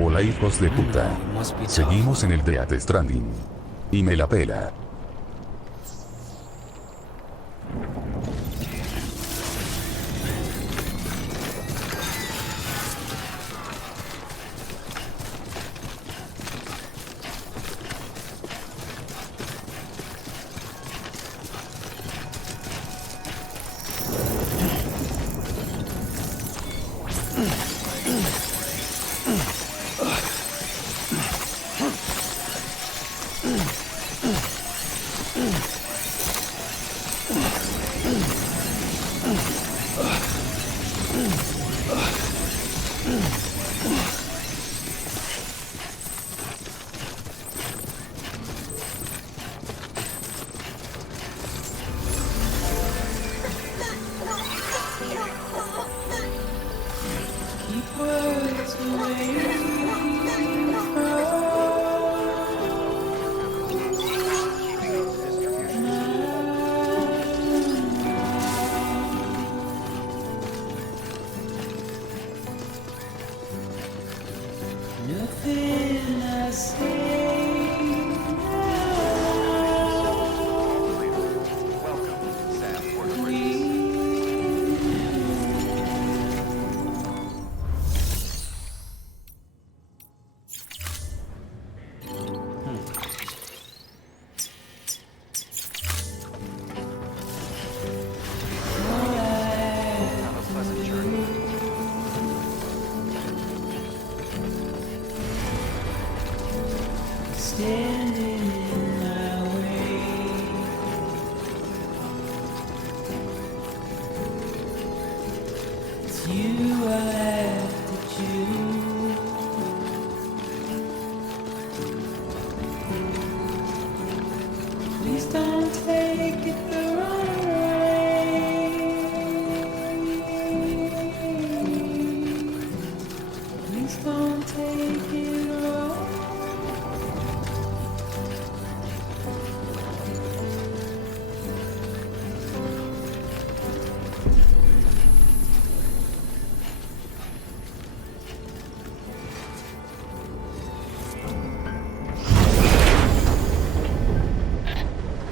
Hola hijos de puta. Seguimos en el de Stranding. Y me la pela.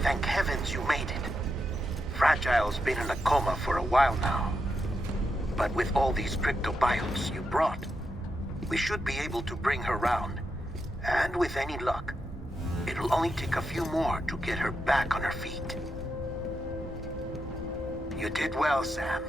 Thank heavens you made it. Fragile's been in a coma for a while now. But with all these cryptobiotes you brought, we should be able to bring her round. And with any luck, it'll only take a few more to get her back on her feet. You did well, Sam.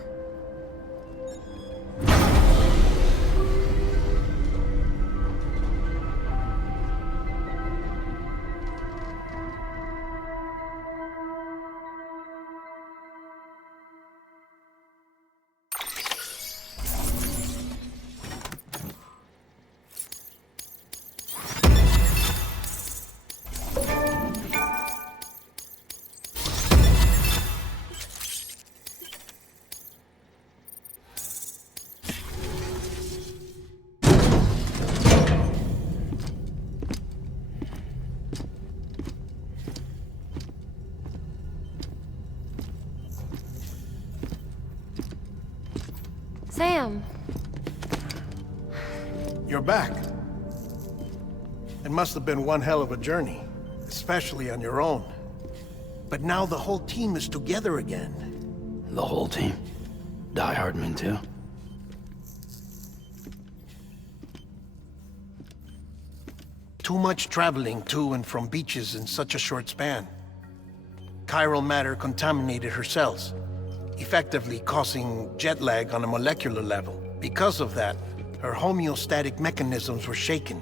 Sam. You're back. It must have been one hell of a journey, especially on your own. But now the whole team is together again. The whole team? Die Hardman too? Too much traveling to and from beaches in such a short span. Chiral matter contaminated her cells, effectively causing jet lag on a molecular level. Because of that, her homeostatic mechanisms were shaken.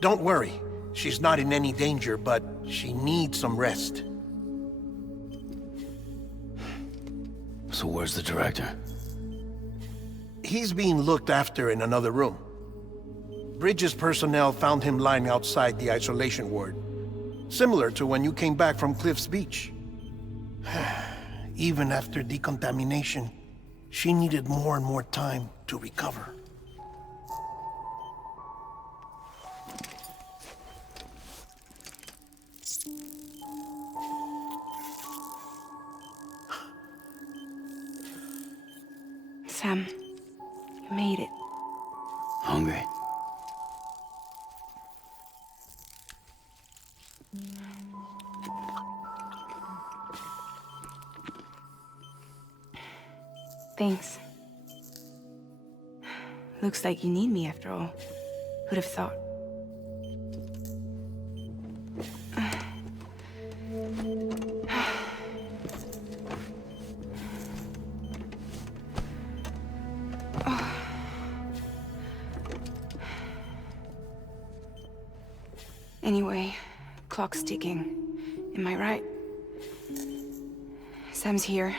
Don't worry, she's not in any danger, but she needs some rest. So where's the director? He's being looked after in another room. Bridges personnel found him lying outside the isolation ward. Similar to when you came back from Cliff's Beach. Even after decontamination, she needed more and more time to recover. Sam, you made it. Hungry? Thanks. Looks like you need me after all. Who'd have thought? Anyway, clock's ticking. Am I right? Sam's here.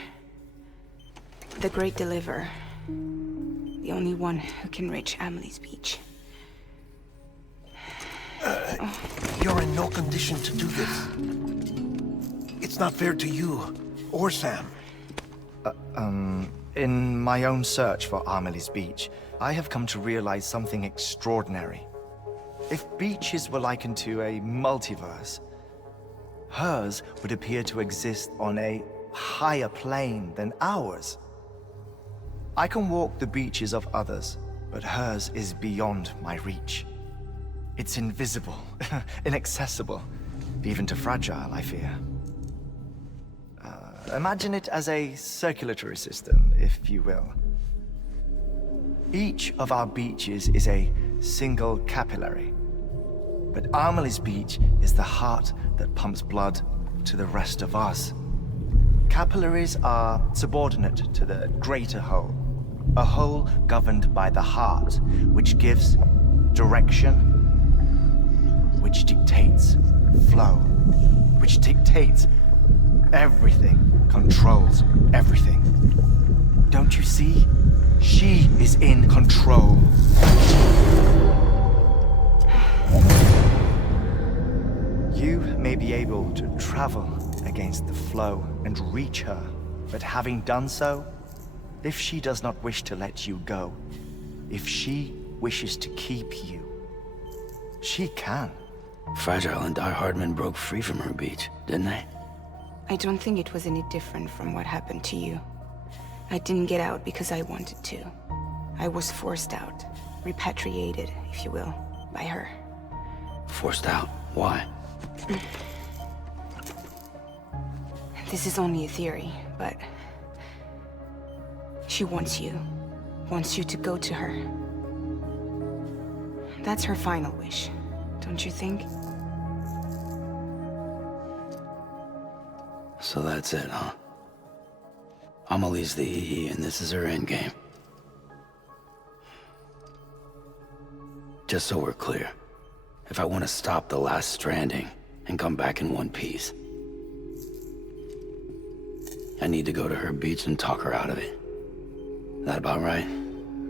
The Great Deliverer. The only one who can reach Amelie's beach. You're in no condition to do this. It's not fair to you, or Sam. In my own search for Amelie's beach, I have come to realize something extraordinary. If beaches were likened to a multiverse, hers would appear to exist on a higher plane than ours. I can walk the beaches of others, but hers is beyond my reach. It's invisible, inaccessible, even to fragile, I fear. Imagine it as a circulatory system, if you will. Each of our beaches is a single capillary. But Amelie's beach is the heart that pumps blood to the rest of us. Capillaries are subordinate to the greater whole. A whole governed by the heart, which gives direction, which dictates flow, which dictates everything, controls everything. Don't you see? She is in control. You may be able to travel against the flow and reach her, but having done so, if she does not wish to let you go, if she wishes to keep you, she can. Fragile and Die Hardman broke free from her beach, didn't they? I don't think it was any different from what happened to you. I didn't get out because I wanted to. I was forced out, repatriated, if you will, by her. Forced out? Why? This is only a theory, but she wants you to go to her. That's her final wish, don't you think? So that's it, huh? Amelie's the EE, and this is her endgame. Just so we're clear, if I want to stop the last Stranding and come back in one piece, I need to go to her beach and talk her out of it. That about right?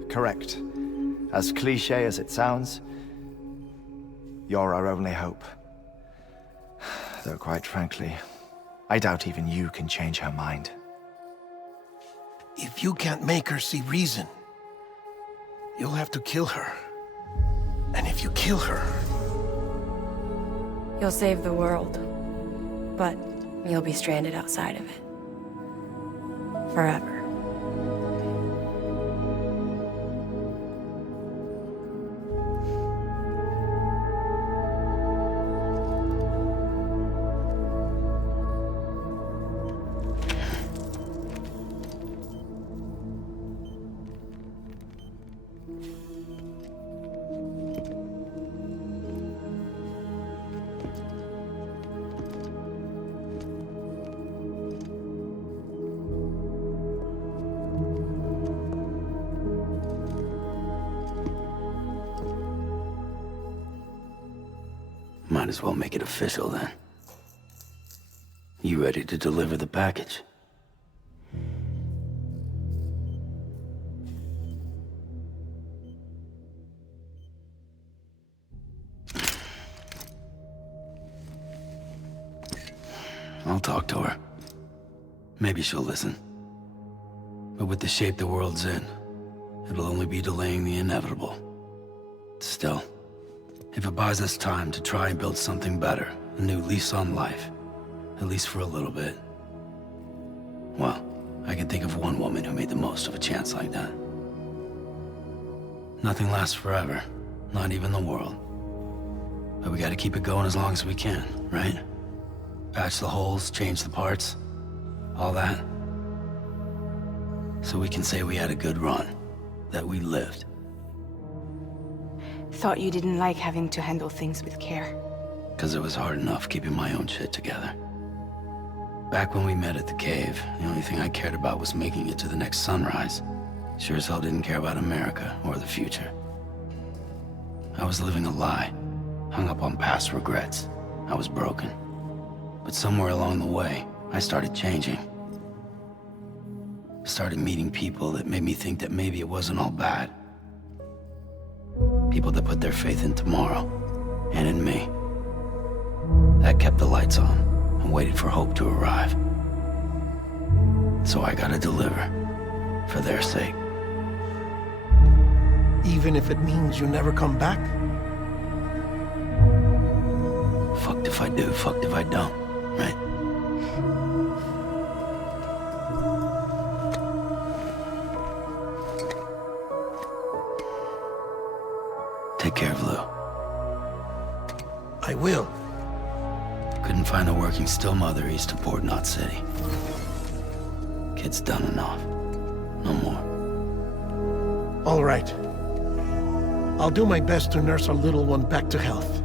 Correct. As cliché as it sounds, you're our only hope. Though quite frankly, I doubt even you can change her mind. If you can't make her see reason, you'll have to kill her. And if you kill her... You'll save the world, but you'll be stranded outside of it. Forever. Might as well make it official then. You ready to deliver the package? I'll talk to her. Maybe she'll listen. But with the shape the world's in, it'll only be delaying the inevitable. Still, if it buys us time to try and build something better, a new lease on life, at least for a little bit, well, I can think of one woman who made the most of a chance like that. Nothing lasts forever, not even the world. But we gotta keep it going as long as we can, right? Patch the holes, change the parts, all that. So we can say we had a good run. That we lived. Thought you didn't like having to handle things with care. Because it was hard enough keeping my own shit together. Back when we met at the cave, the only thing I cared about was making it to the next sunrise. Sure as hell didn't care about America or the future. I was living a lie, hung up on past regrets. I was broken. But somewhere along the way, I started changing. Started meeting people that made me think that maybe it wasn't all bad. People that put their faith in tomorrow, and in me. That kept the lights on, and waited for hope to arrive. So I gotta deliver, for their sake. Even if it means you never come back? Fucked if I do, fucked if I don't, right? Take care of Lou. I will. Couldn't find a working still mother east of Port Knot City. Kid's done enough. No more. All right. I'll do my best to nurse our little one back to health.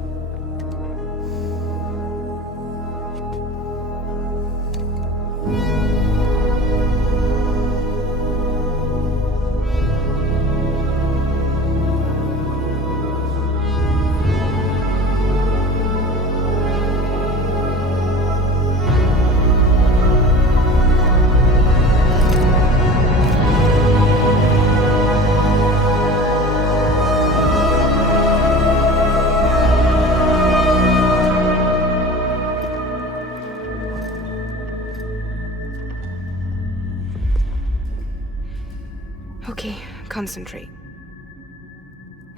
Okay, concentrate.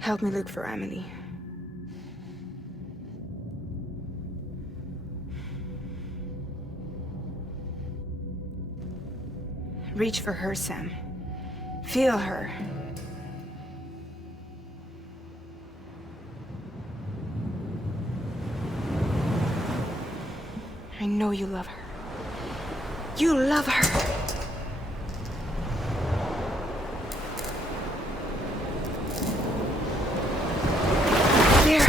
Help me look for Emily. Reach for her, Sam. Feel her. I know you love her. You love her! There!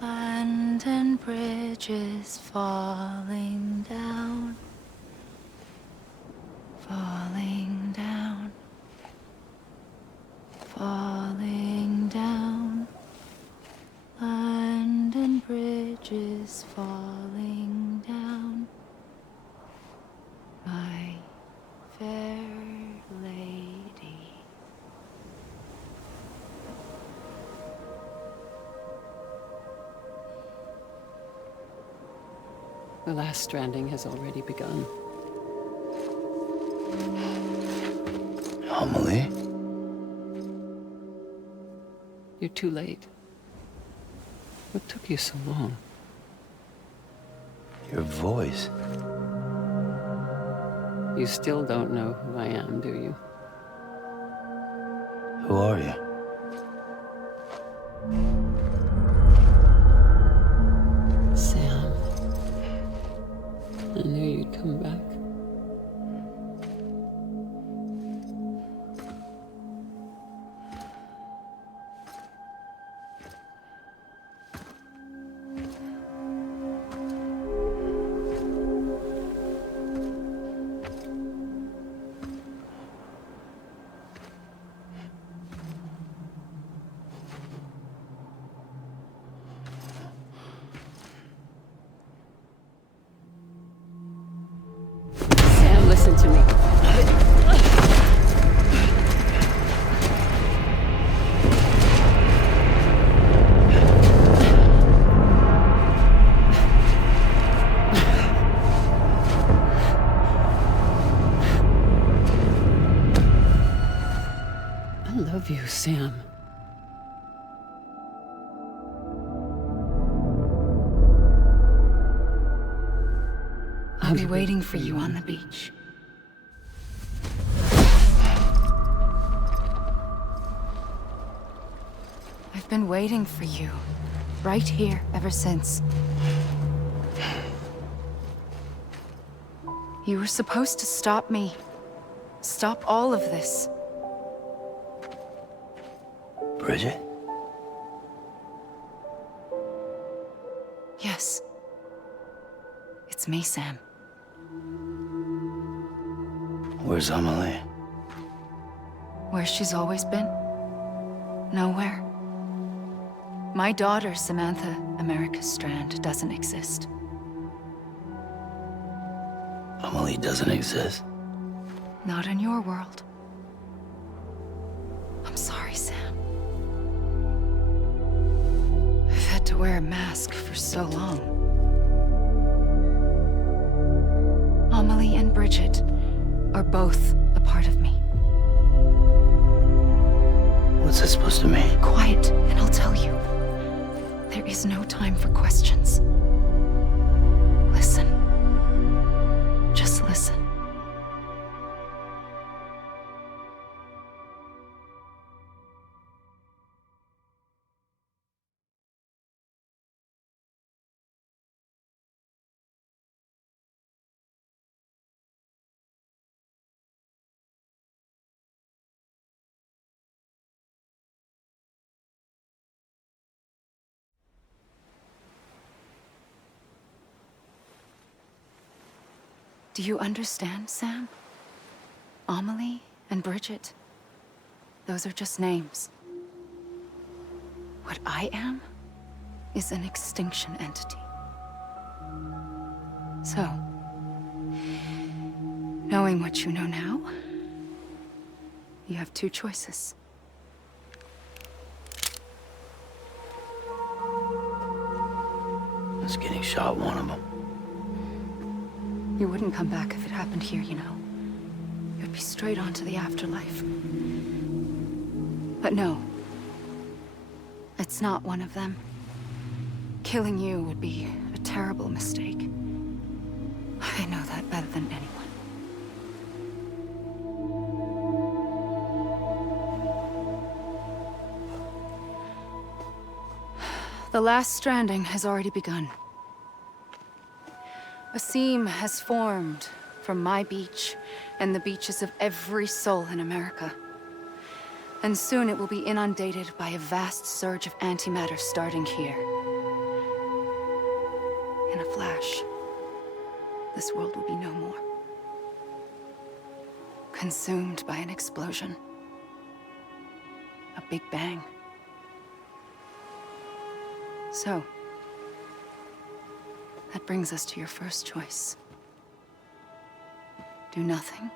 Land and bridges falling down, falling down, falling down. Land and bridges falling down, my fair lady. The last stranding has already begun. Amelie? You're too late. What took you so long? Your voice. You still don't know who I am, do you? Who are you? Sam. I knew you'd come back. Sam, listen to me. I love you, Sam. I'll be waiting for you on the beach. I've been waiting for you, right here, ever since. You were supposed to stop me. Stop all of this. Bridget? Yes. It's me, Sam. Where's Amelie? Where she's always been? Nowhere. My daughter, Samantha America Strand, doesn't exist. Amelie doesn't exist. Not in your world. I'm sorry, Sam. I've had to wear a mask for so long. Amelie and Bridget are both a part of me. What's that supposed to mean? Quiet, and I'll tell you. There is no time for questions. Listen. Just listen. Do you understand, Sam? Amelie and Bridget, those are just names. What I am is an extinction entity. So, knowing what you know now, You have two choices. Is getting shot one of them? You wouldn't come back if it happened here, you know. You'd be straight on to the afterlife. But no. It's not one of them. Killing you would be a terrible mistake. I know that better than anyone. The last stranding has already begun. A seam has formed from my beach and the beaches of every soul in America. And soon it will be inundated by a vast surge of antimatter starting here. In a flash, this world will be no more. Consumed by an explosion. A big bang. So, that brings us to your first choice. Do nothing.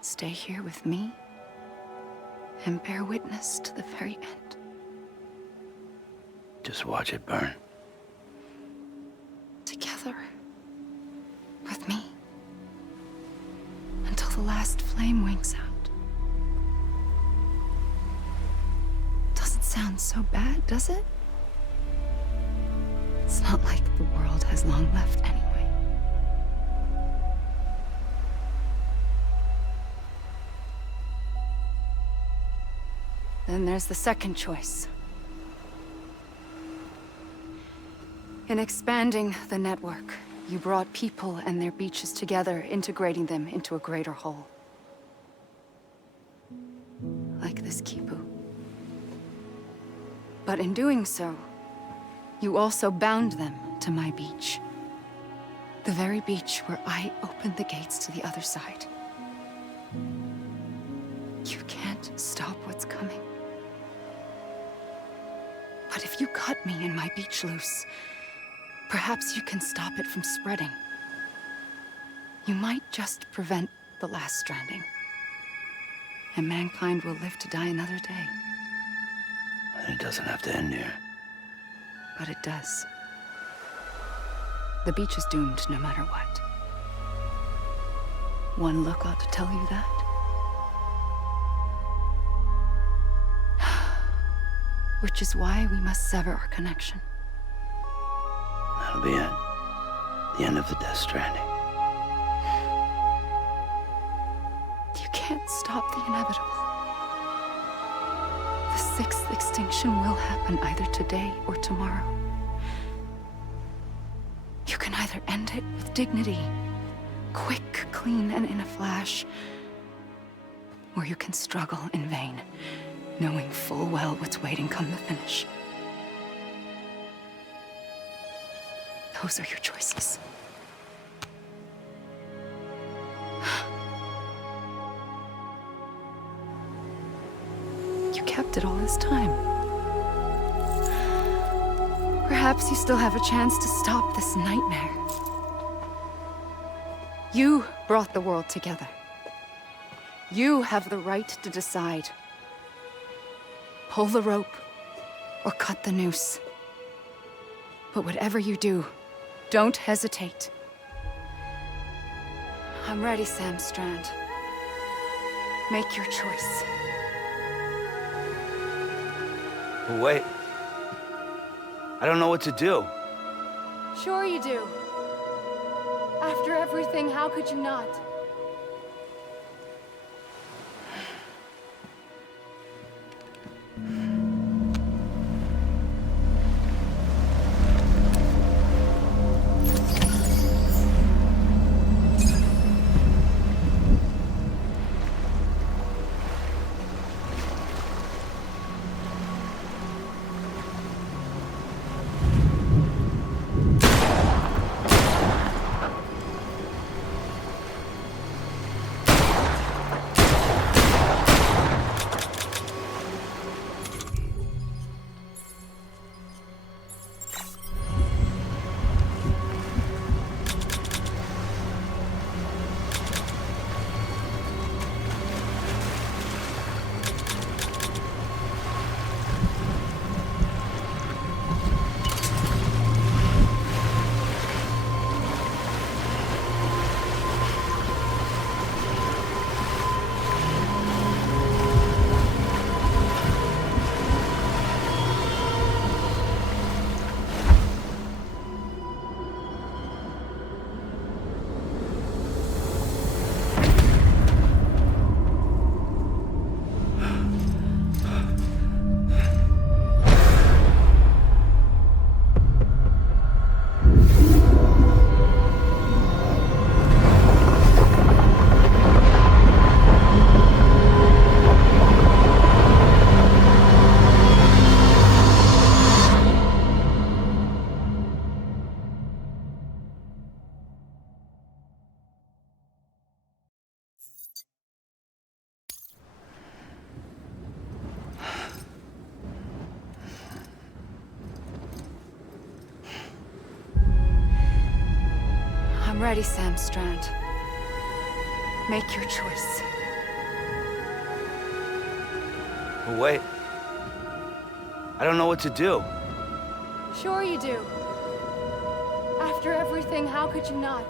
Stay here with me and bear witness to the very end. Just watch it burn. Together. With me. Until the last flame winks out. Doesn't sound so bad, does it? It's not like the world has long left anyway. Then there's the second choice. In expanding the network, you brought people and their beaches together, integrating them into a greater whole. Like this Kipu. But in doing so, you also bound them to my beach. The very beach where I opened the gates to the other side. You can't stop what's coming. But if you cut me and my beach loose, perhaps you can stop it from spreading. You might just prevent the last stranding. And mankind will live to die another day. And it doesn't have to end here. But it does. The beach is doomed no matter what. One look ought to tell you that. Which is why we must sever our connection. That'll be it. The end of the Death Stranding. You can't stop the inevitable. The sixth extinction will happen either today or tomorrow. You can either end it with dignity, quick, clean, and in a flash, or you can struggle in vain, knowing full well what's waiting come the finish. Those are your choices. You kept it all this time. Perhaps you still have a chance to stop this nightmare. You brought the world together. You have the right to decide. Pull the rope or cut the noose. But whatever you do, don't hesitate. I'm ready, Sam Strand. Make your choice. But wait. I don't know what to do. Sure you do. After everything, how could you not? ready, Sam Strand. Make your choice. But wait. I don't know what to do. Sure you do. After everything, how could you not?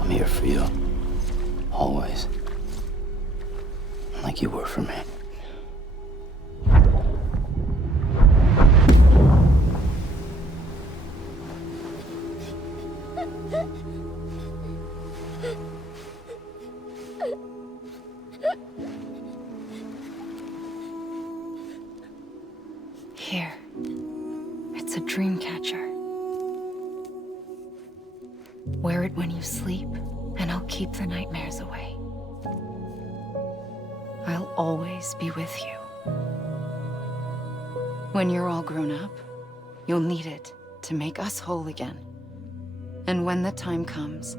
I'm here for you. Always. Like you were for me. Here. It's a dream catcher. Wear it when you sleep, and I'll keep the nightmares away. I'll always be with you. When you're all grown up, you'll need it to make us whole again. And when the time comes,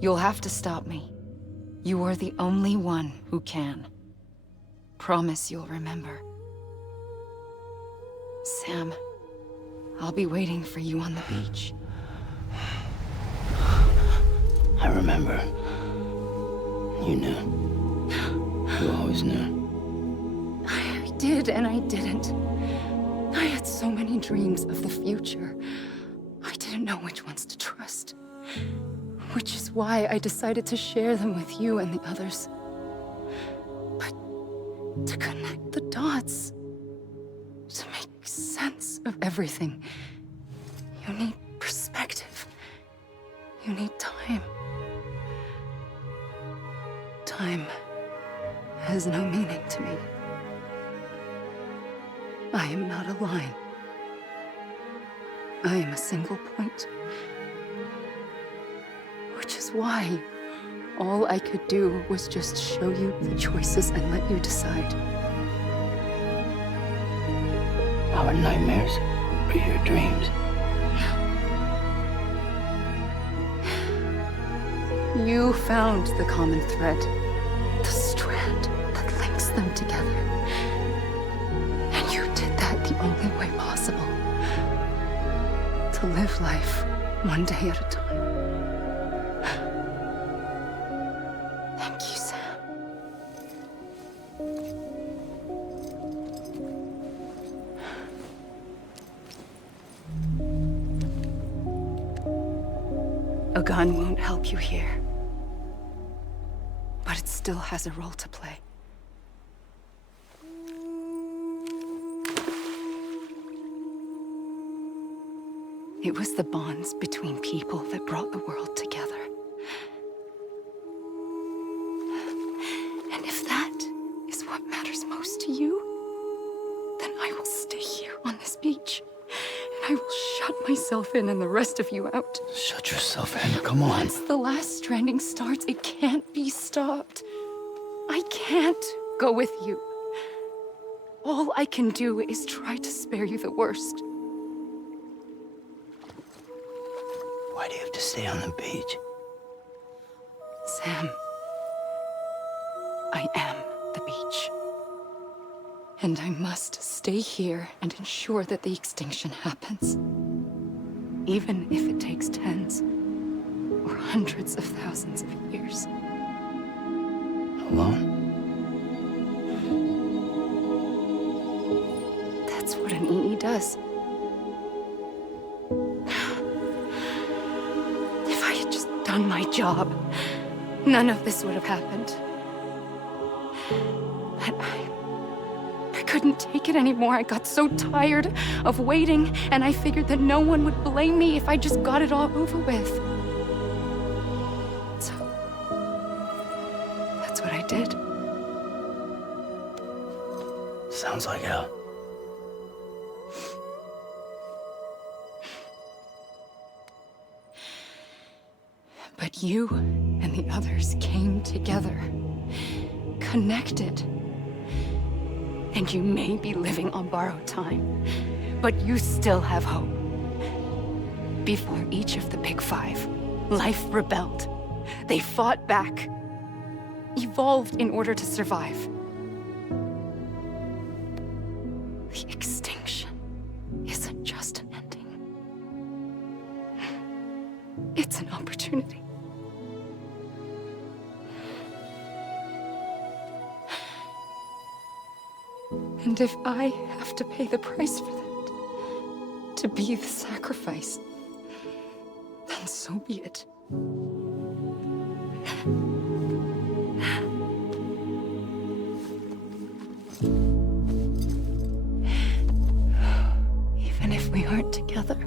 you'll have to stop me. You are the only one who can. Promise you'll remember. Sam, I'll be waiting for you on the beach. I remember. You knew. You always knew. I did and I didn't. I had so many dreams of the future. I didn't know which ones to trust. Which is why I decided to share them with you and the others. But to connect the dots, to make sense of everything, you need perspective. You need time. Time has no meaning to me. I am not a line. I am a single point. Which is why all I could do was just show you the choices and let you decide. Our nightmares are your dreams. You found the common thread, the strand that links them together. And you did that the only way possible. To live life one day at a time. Thank you, Sam. A gun won't help you here. But it still has a role to play. It was the bonds between people that brought the world together. And if that is what matters most to you, then I will stay here on this beach. And I will shut myself in and the rest of you out. Shut yourself in, come on. Once the last stranding starts, it can't be stopped. I can't go with you. All I can do is try to spare you the worst. Why do you have to stay on the beach? Sam, I am the beach. And I must stay here and ensure that the extinction happens. Even if it takes tens or hundreds of thousands of years. Alone? That's what an EE does. If I had just done my job, none of this would have happened. But I couldn't take it anymore. I got so tired of waiting, and I figured that no one would blame me if I just got it all over with. So, that's what I did. Sounds like hell. But you and the others came together, connected. And you may be living on borrowed time, But you still have hope. Before each of the Big Five, life rebelled. They fought back, evolved in order to survive. The extinction isn't just an ending. It's an opportunity. And if I have to pay the price for that, to be the sacrifice, then so be it. Even if we aren't together,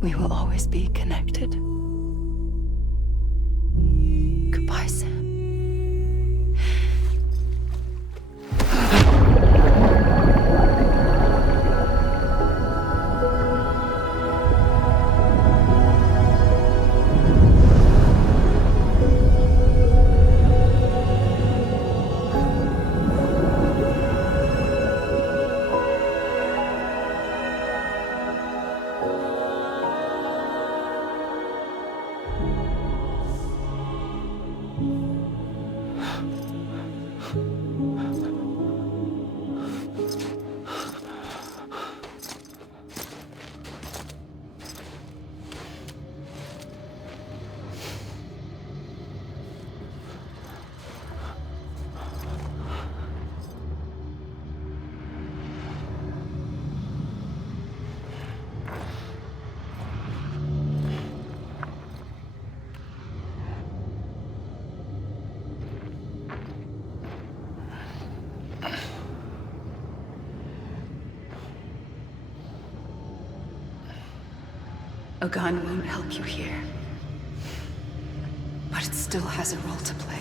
we will always be connected. Goodbye, Sam. A gun won't help you here, but it still has a role to play.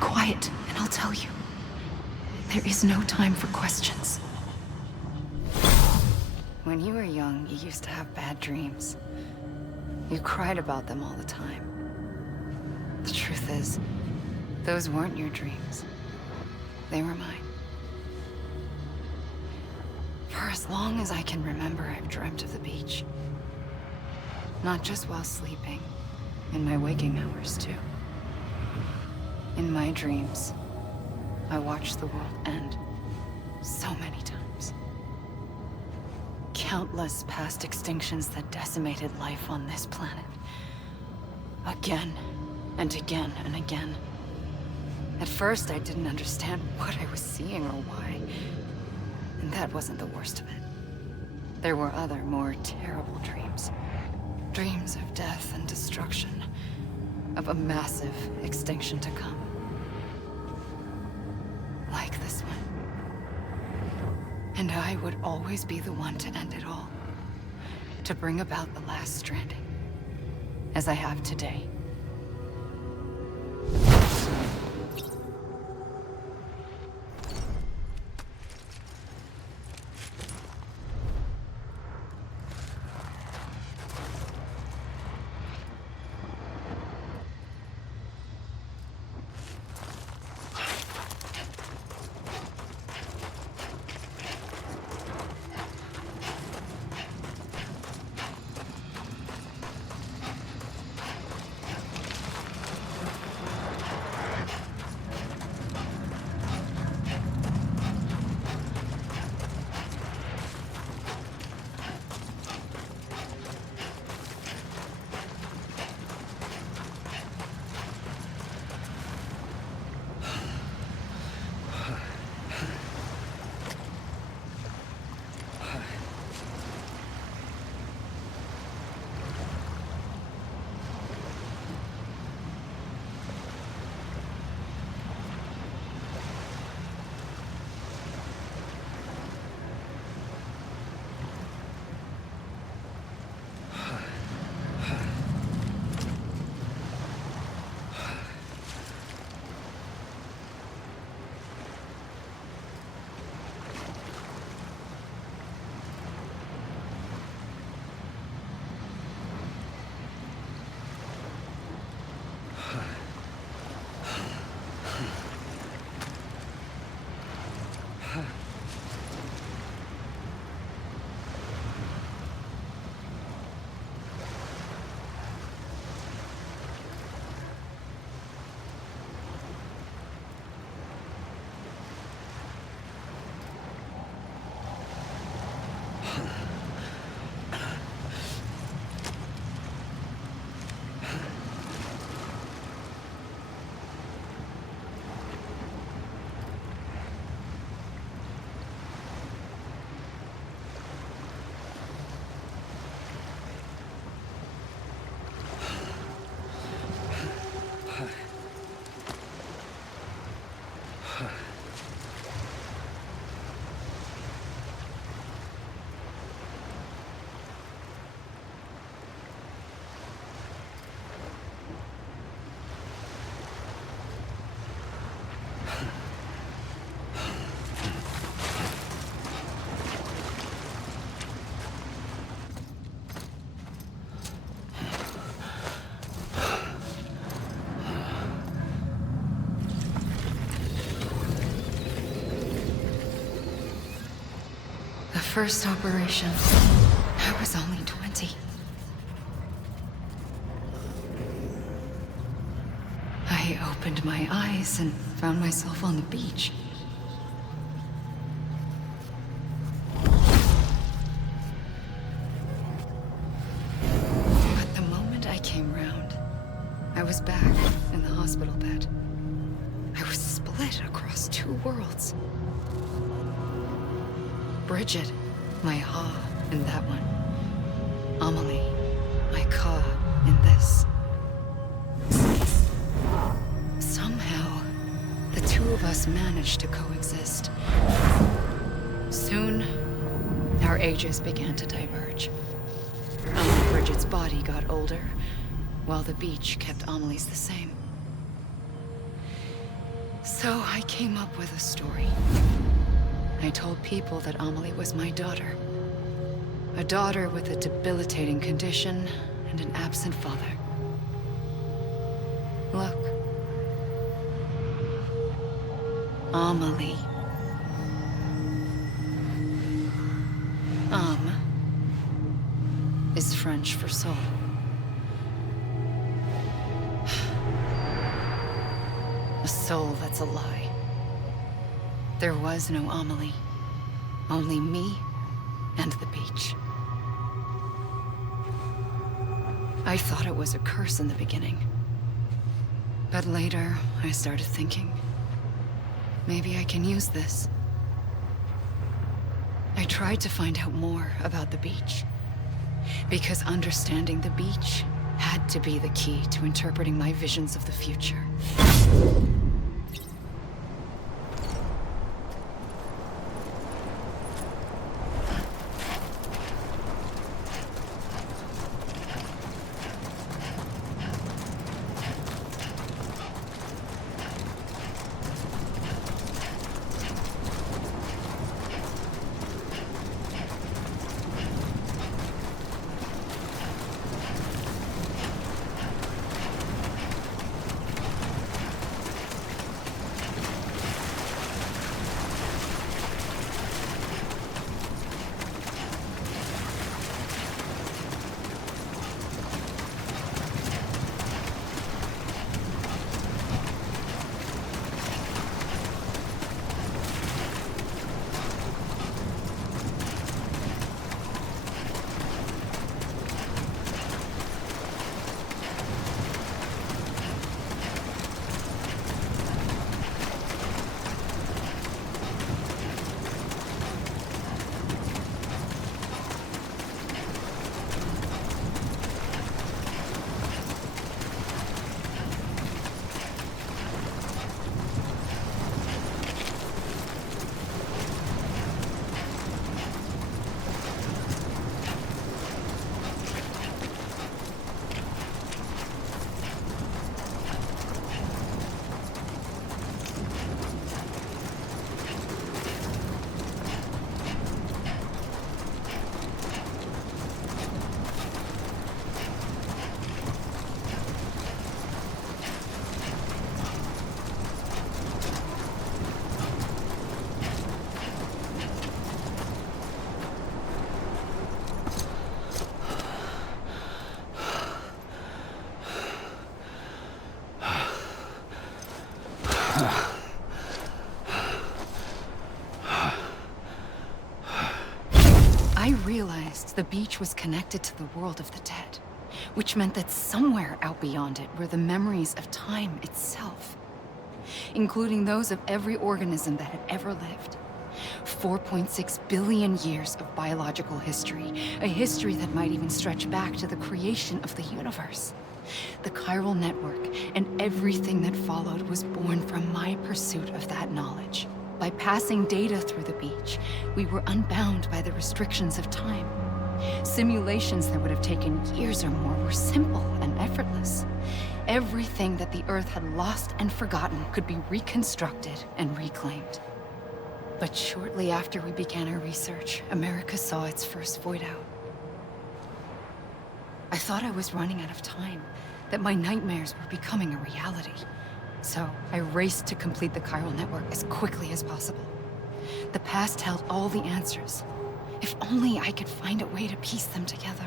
Quiet, and I'll tell you. There is no time for questions. When you were young, you used to have bad dreams. You cried about them all the time. The truth is, those weren't your dreams. They were mine. For as long as I can remember, I've dreamt of the beach. Not just while sleeping, in my waking hours too. In my dreams, I watched the world end so many times. Countless past extinctions that decimated life on this planet. Again, and again, and again. At first, I didn't understand what I was seeing or why. And that wasn't the worst of it. There were other, more terrible dreams. Dreams of death and destruction. Of a massive extinction to come. Like this one. And I would always be the one to end it all. To bring about the last stranding. As I have today. First operation. I was only 20. I opened my eyes and found myself on the beach. But the moment I came round, I was back in the hospital bed. I was split across two worlds. Bridget, my Ha in that one. Amelie, my Ka in this. Somehow, the two of us managed to coexist. Soon, our ages began to diverge. Only Bridget's body got older, while the beach kept Amelie's the same. So I came up with a story. I told people that Amelie was my daughter. A daughter with a debilitating condition and an absent father. Look. Amelie. Is French for soul. A soul that's a lie. There was no Amelie. Only me and the beach. I thought it was a curse in the beginning. But later, I started thinking, maybe I can use this. I tried to find out more about the beach. Because understanding the beach had to be the key to interpreting my visions of the future. I realized the beach was connected to the world of the dead, which meant that somewhere out beyond it were the memories of time itself, including those of every organism that had ever lived. 4.6 billion years of biological history, a history that might even stretch back to the creation of the universe. The chiral network and everything that followed was born from my pursuit of that knowledge. By passing data through the beach, we were unbound by the restrictions of time. Simulations that would have taken years or more were simple and effortless. Everything that the Earth had lost and forgotten could be reconstructed and reclaimed. But shortly after we began our research, America saw its first void out. I thought I was running out of time, that my nightmares were becoming a reality. So I raced to complete the chiral network as quickly as possible. The past held all the answers. If only I could find a way to piece them together.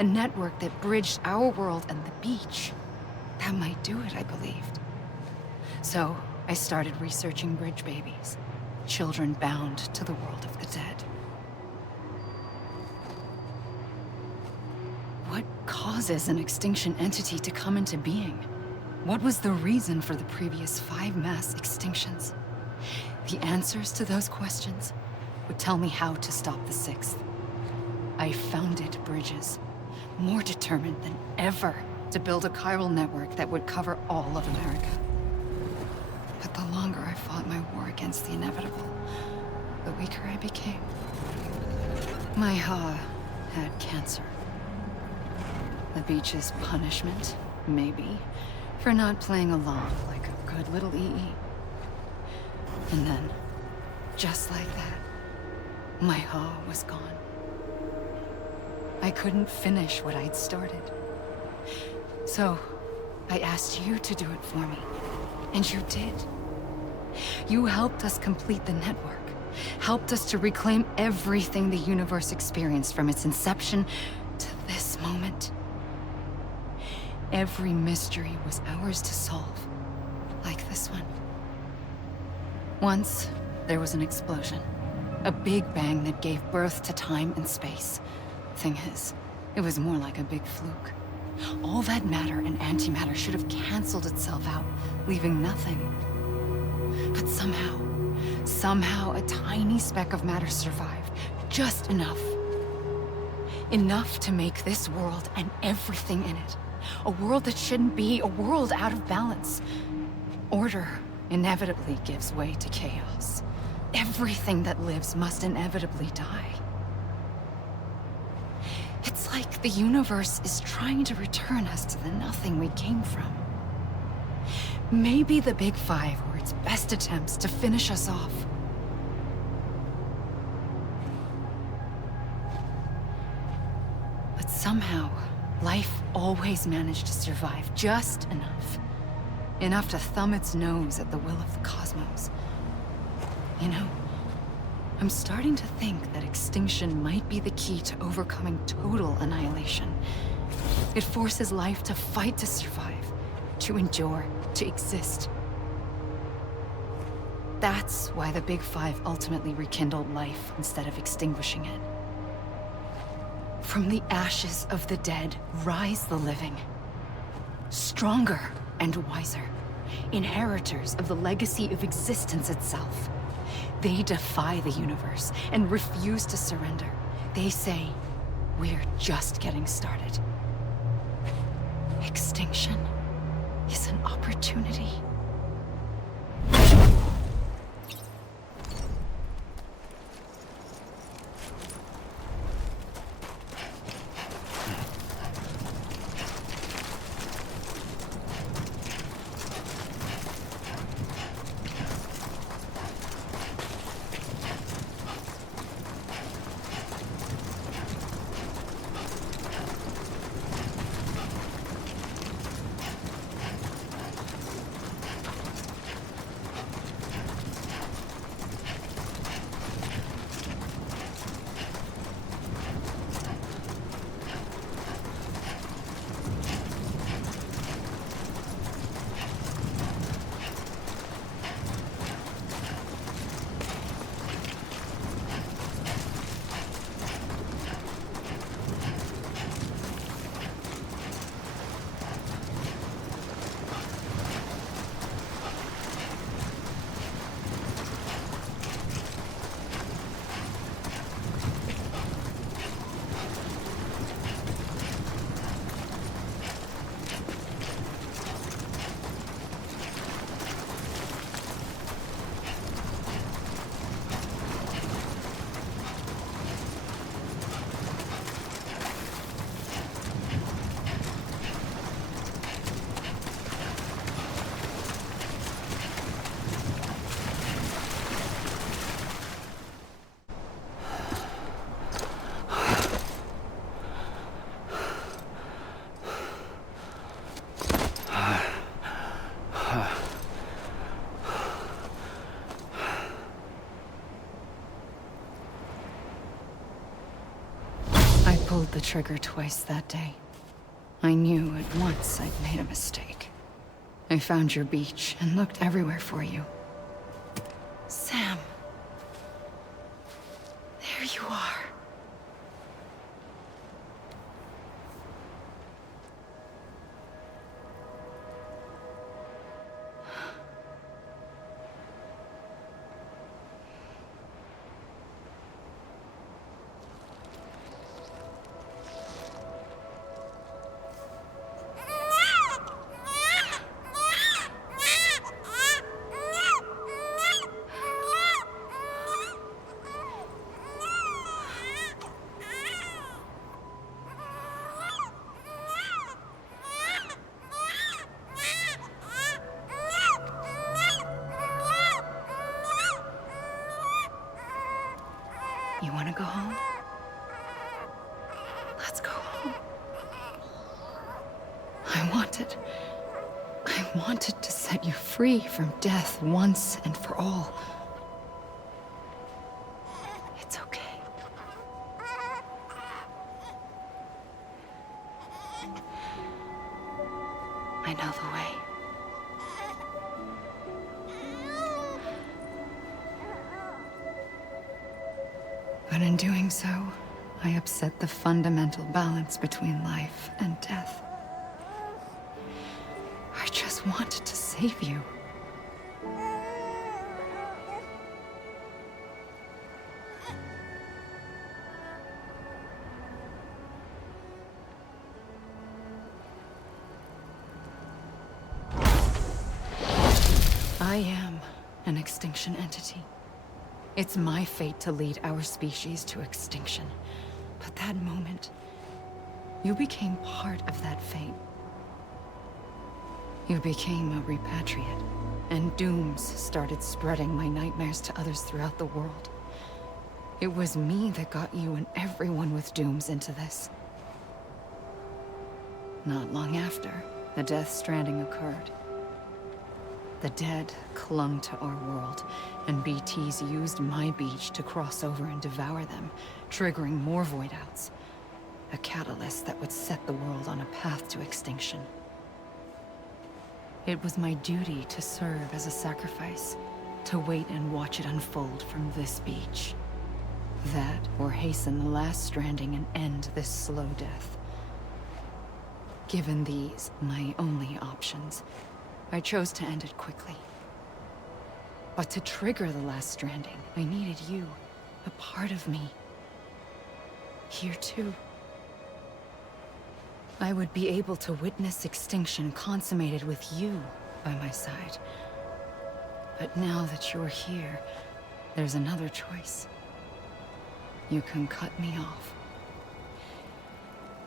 A network that bridged our world and the beach. That might do it, I believed. So I started researching bridge babies, children bound to the world of the dead. What causes an extinction entity to come into being? What was the reason for the previous 5 mass extinctions? The answers to those questions would tell me how to stop the 6th. I founded bridges, more determined than ever to build a chiral network that would cover all of America. But the longer I fought my war against the inevitable, the weaker I became. My Ha had cancer. The beach's punishment, maybe, for not playing along like a good little EE. And then, just like that, my Ha was gone. I couldn't finish what I'd started. So, I asked you to do it for me, and you did. You helped us complete the network, helped us to reclaim everything the universe experienced from its inception to this moment. Every mystery was ours to solve, this one. Once, there was an explosion. A big bang that gave birth to time and space. Thing is, it was more like a big fluke. All that matter and antimatter should have canceled itself out, leaving nothing. But somehow a tiny speck of matter survived. Just enough. Enough to make this world and everything in it. A world that shouldn't be, a world out of balance. Order inevitably gives way to chaos. Everything that lives must inevitably die. It's like the universe is trying to return us to the nothing we came from. Maybe the Big Five were its best attempts to finish us off. But somehow, life always managed to survive just enough. Enough to thumb its nose at the will of the cosmos. You know, I'm starting to think that extinction might be the key to overcoming total annihilation. It forces life to fight to survive, to endure, to exist. That's why the Big Five ultimately rekindled life instead of extinguishing it. From the ashes of the dead rise the living. Stronger and wiser. Inheritors of the legacy of existence itself. They defy the universe and refuse to surrender. They say, we're just getting started. Extinction is an opportunity. Pulled the trigger twice that day. I knew at once I'd made a mistake. I found your beach and looked everywhere for you. Sam. There you are. You want to go home? Let's go home. I wanted to set you free from death once and for all. It's okay. I know the way. But in doing so, I upset the fundamental balance between life and death. I just wanted to save you. I am an extinction entity. It's my fate to lead our species to extinction. But that moment, you became part of that fate. You became a repatriate, and dooms started spreading my nightmares to others throughout the world. It was me that got you and everyone with dooms into this. Not long after, the Death Stranding occurred. The dead clung to our world, and BTs used my beach to cross over and devour them, triggering more void outs. A catalyst that would set the world on a path to extinction. It was my duty to serve as a sacrifice, to wait and watch it unfold from this beach. That, or hasten the last stranding and end this slow death. Given these, my only options, I chose to end it quickly. But to trigger the last stranding, I needed you, a part of me. Here too. I would be able to witness extinction consummated with you by my side. But now that you're here, there's another choice. You can cut me off.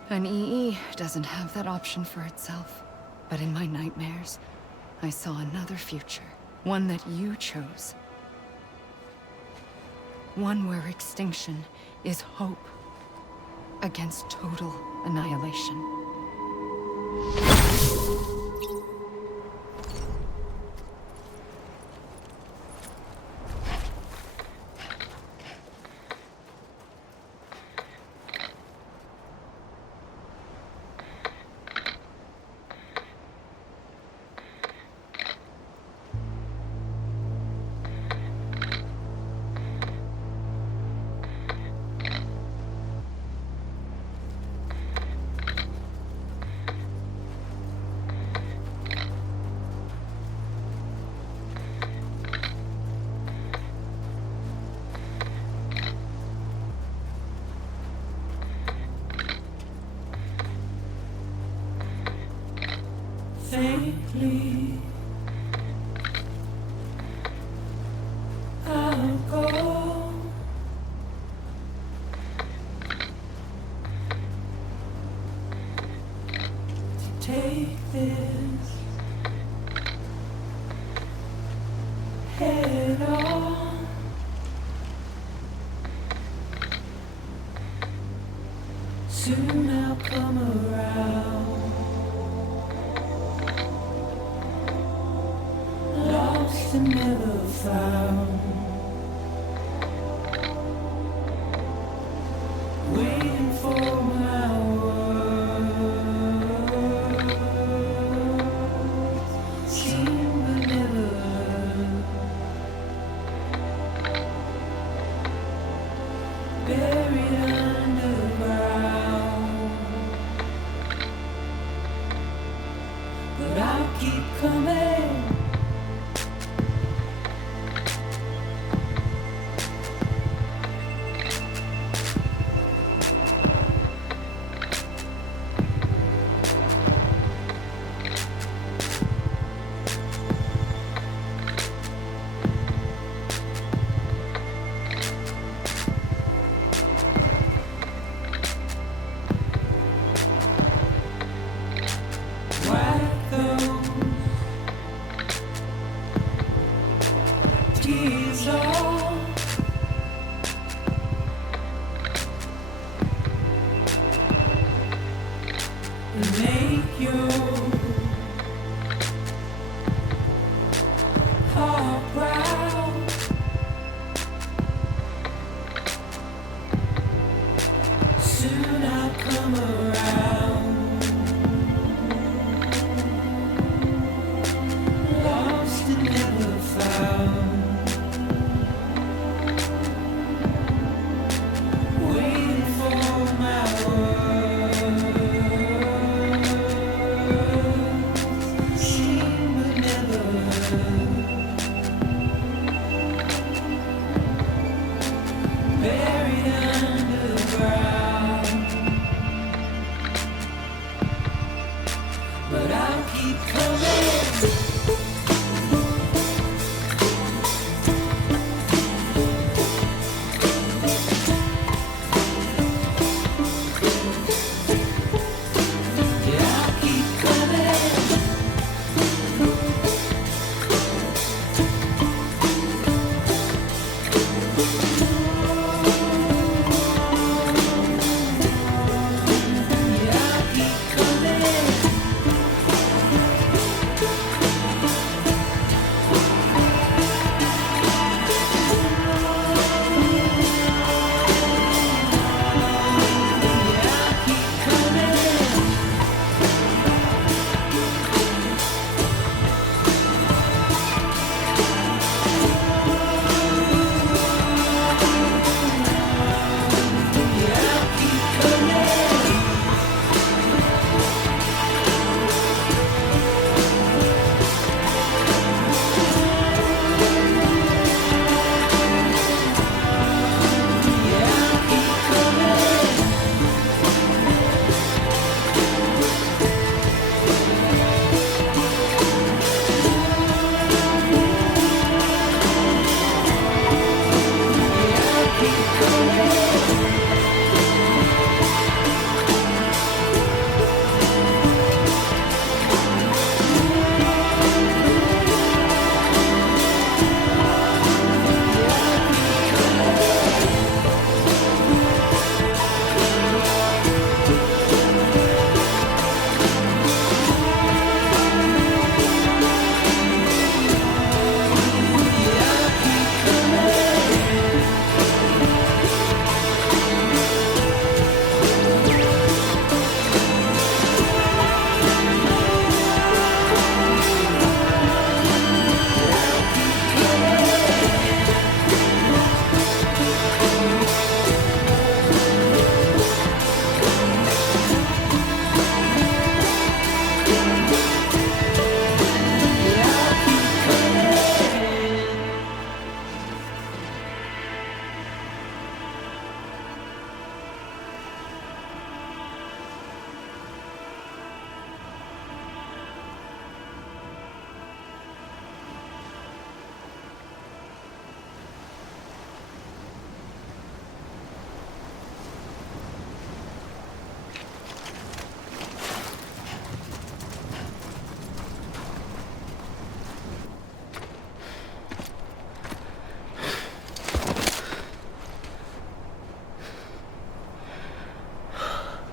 An EE doesn't have that option for itself. But in my nightmares, I saw another future. One that you chose. One where extinction is hope against total annihilation. Faintly, I'll go. To take this head on. Soon I'll come around. Lost and never found. Waiting for my words. Seen but never heard. Buried underground. But I'll keep coming.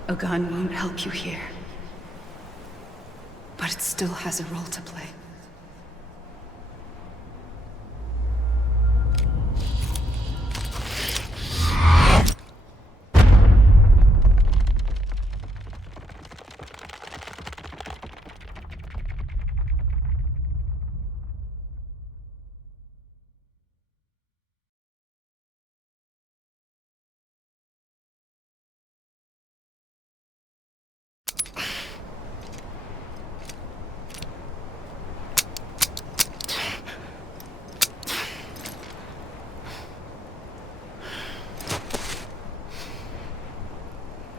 A gun won't help you here. But it still has a role to play.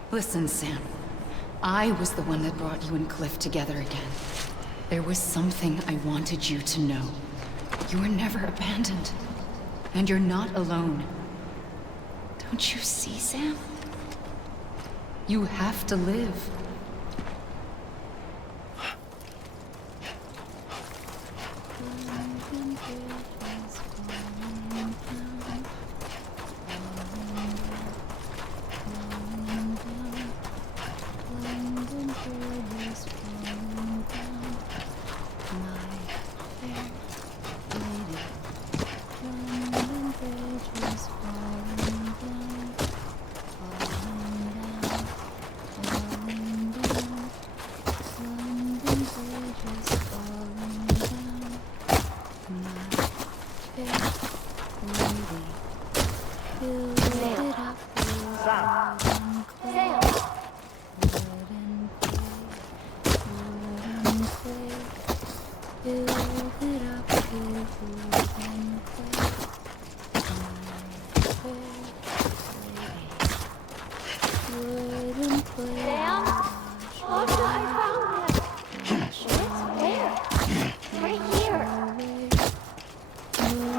Listen, Sam. I was the one that brought you and Cliff together again. There was something I wanted you to know. You were never abandoned. And you're not alone. Don't you see, Sam? You have to live.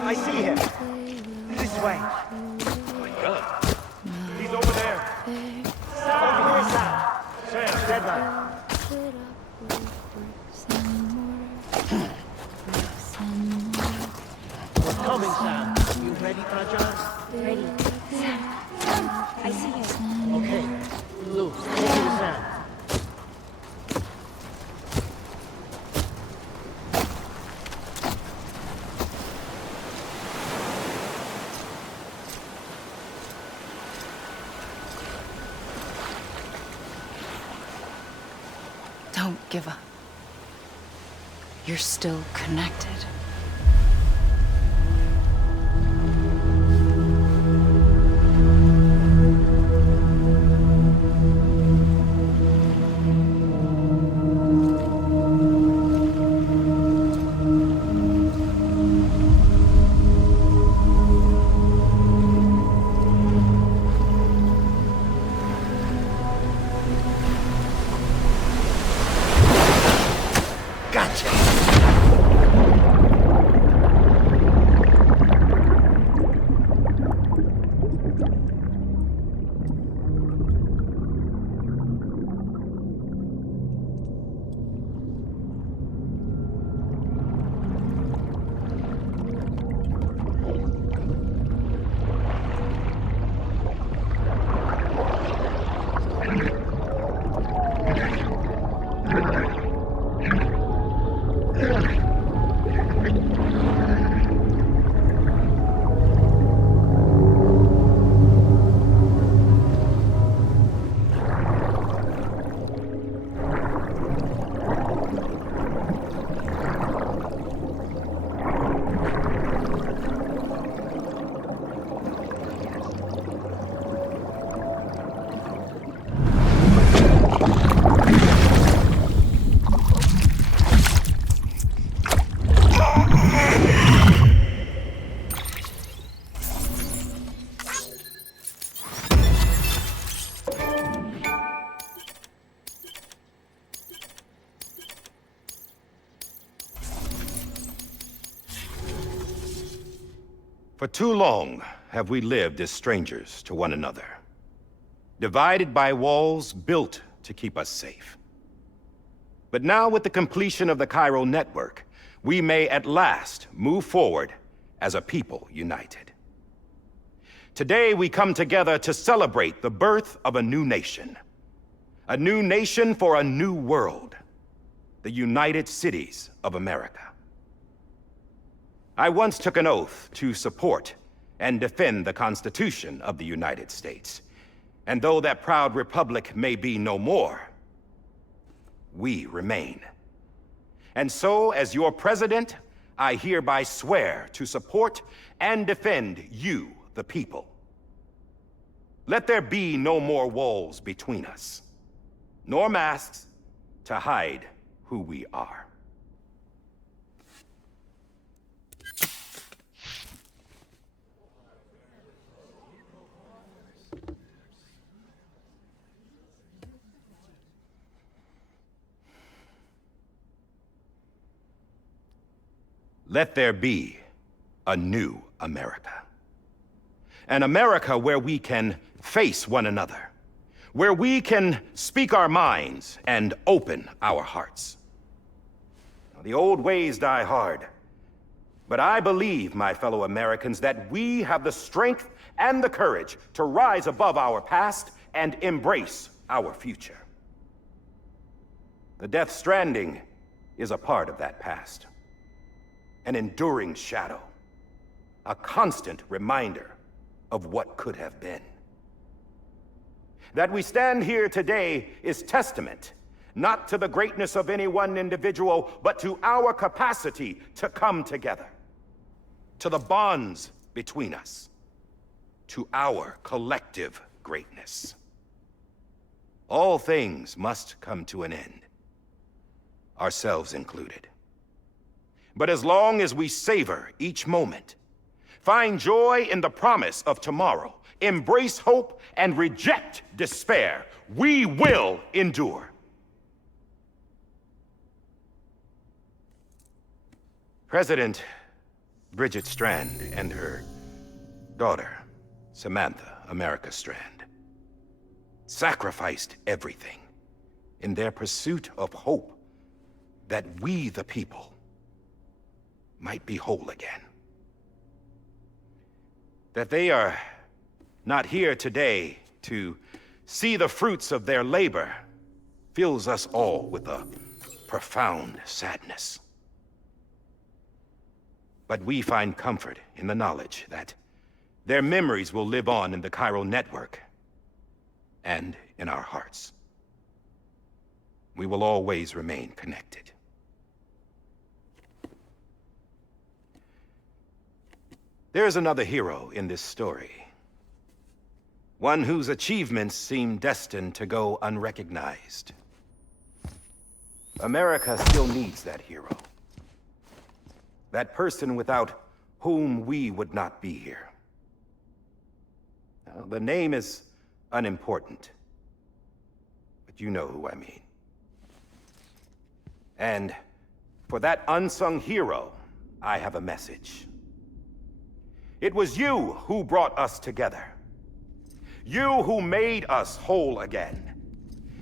I see him. This way. Oh my God. He's over there. Over here, Sam. Sam, deadline. We're coming, Sam. You ready, Fragile? Ready. Sam, I see him. Okay. Lou, take it to Sam. Don't give up. You're still connected. For too long have we lived as strangers to one another, divided by walls built to keep us safe. But now, with the completion of the chiral network, we may at last move forward as a people united. Today we come together to celebrate the birth of a new nation, A new nation for a new world. The United Cities of America. I once took an oath to support and defend the Constitution of the United States. And though that proud republic may be no more, we remain. And so, as your president, I hereby swear to support and defend you, the people. Let there be no more walls between us, nor masks to hide who we are. Let there be a new America. An America where we can face one another, where we can speak our minds and open our hearts. Now, the old ways die hard, but I believe, my fellow Americans, that we have the strength and the courage to rise above our past and embrace our future. The Death Stranding is a part of that past. An enduring shadow, a constant reminder of what could have been. That we stand here today is testament, not to the greatness of any one individual, but to our capacity to come together, to the bonds between us, to our collective greatness. All things must come to an end, ourselves included. But as long as we savor each moment, find joy in the promise of tomorrow, embrace hope, and reject despair, we will endure. President Bridget Strand and her daughter, Samantha America Strand, sacrificed everything in their pursuit of hope that we, the people, might be whole again. That they are not here today to see the fruits of their labor fills us all with a profound sadness. But we find comfort in the knowledge that their memories will live on in the chiral network and in our hearts. We will always remain connected. There is another hero in this story. One whose achievements seem destined to go unrecognized. America still needs that hero. That person without whom we would not be here. Now, the name is unimportant, but you know who I mean. And for that unsung hero, I have a message. It was you who brought us together. You who made us whole again.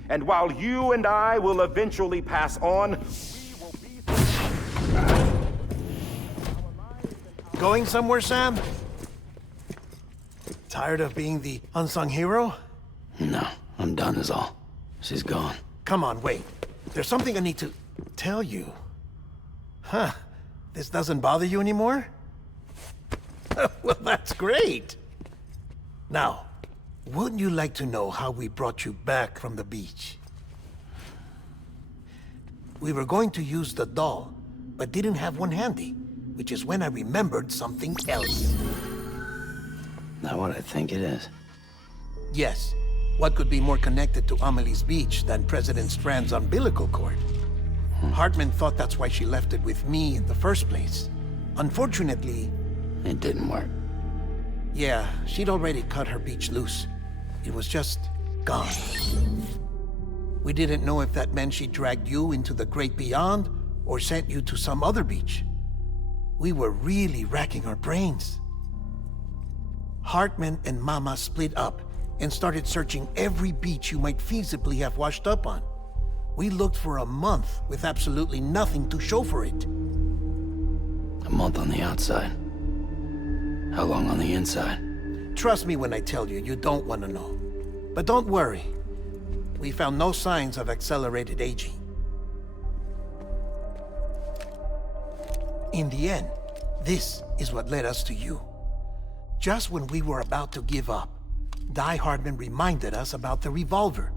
And while you and I will eventually pass on, we will be... Going somewhere, Sam? Tired of being the unsung hero? No, I'm done is all. She's gone. Come on, wait. There's something I need to tell you. Huh. This doesn't bother you anymore? Well, that's great. Now, wouldn't you like to know how we brought you back from the beach? We were going to use the doll, but didn't have one handy, which is when I remembered something else. Not what I think it is. Yes. What could be more connected to Amelie's beach than President Strand's umbilical cord? Hartman thought that's why she left it with me in the first place. Unfortunately... It didn't work. Yeah, she'd already cut her beach loose. It was just gone. We didn't know if that meant she dragged you into the great beyond or sent you to some other beach. We were really racking our brains. Hartman and Mama split up and started searching every beach you might feasibly have washed up on. We looked for a month with absolutely nothing to show for it. A month on the outside. How long on the inside? Trust me when I tell you, you don't want to know. But don't worry. we found no signs of accelerated aging. In the end, this is what led us to you. Just when we were about to give up, Die Hardman reminded us about the revolver.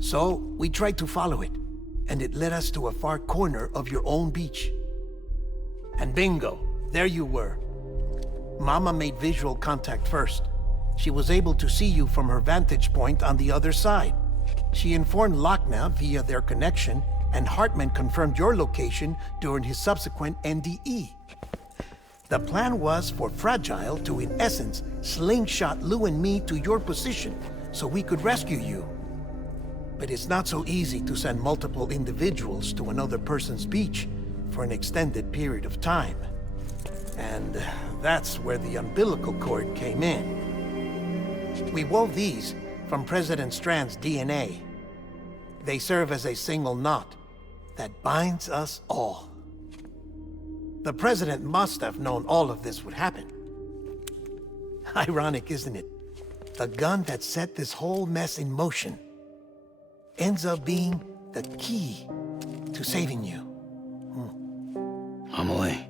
So, we tried to follow it, and it led us to a far corner of your own beach. And bingo, there you were. Mama made visual contact first. She was able to see you from her vantage point on the other side. She informed Lochna via their connection, and Hartman confirmed your location during his subsequent NDE. The plan was for Fragile to, in essence, slingshot Lou and me to your position so we could rescue you. But it's not so easy to send multiple individuals to another person's beach for an extended period of time. And that's where the umbilical cord came in. We wove these from President Strand's DNA. They serve as a single knot that binds us all. The President must have known all of this would happen. Ironic, isn't it? The gun that set this whole mess in motion ends up being the key to saving you. Amelie,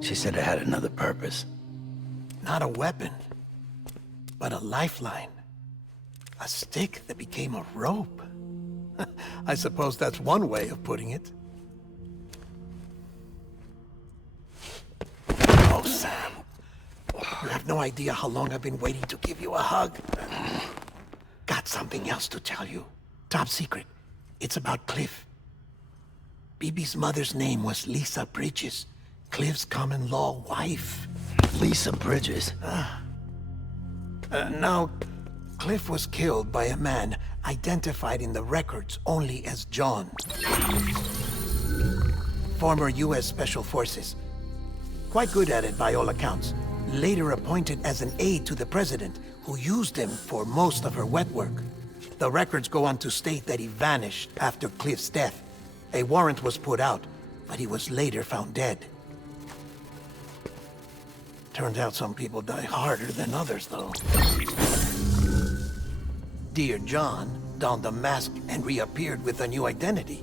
she said it had another purpose. Not a weapon, but a lifeline. A stick that became a rope. I suppose that's one way of putting it. Oh, Sam. You have no idea how long I've been waiting to give you a hug. Got something else to tell you. Top secret. It's about Cliff. Bibi's mother's name was Lisa Bridges, Cliff's common-law wife. Lisa Bridges? Now, Cliff was killed by a man identified in the records only as John. Former U.S. Special Forces. Quite good at it by all accounts. Later appointed as an aide to the president, who used him for most of her wet work. The records go on to state that he vanished after Cliff's death. A warrant was put out, but he was later found dead. Turns out some people die harder than others, though. Dear John donned a mask and reappeared with a new identity.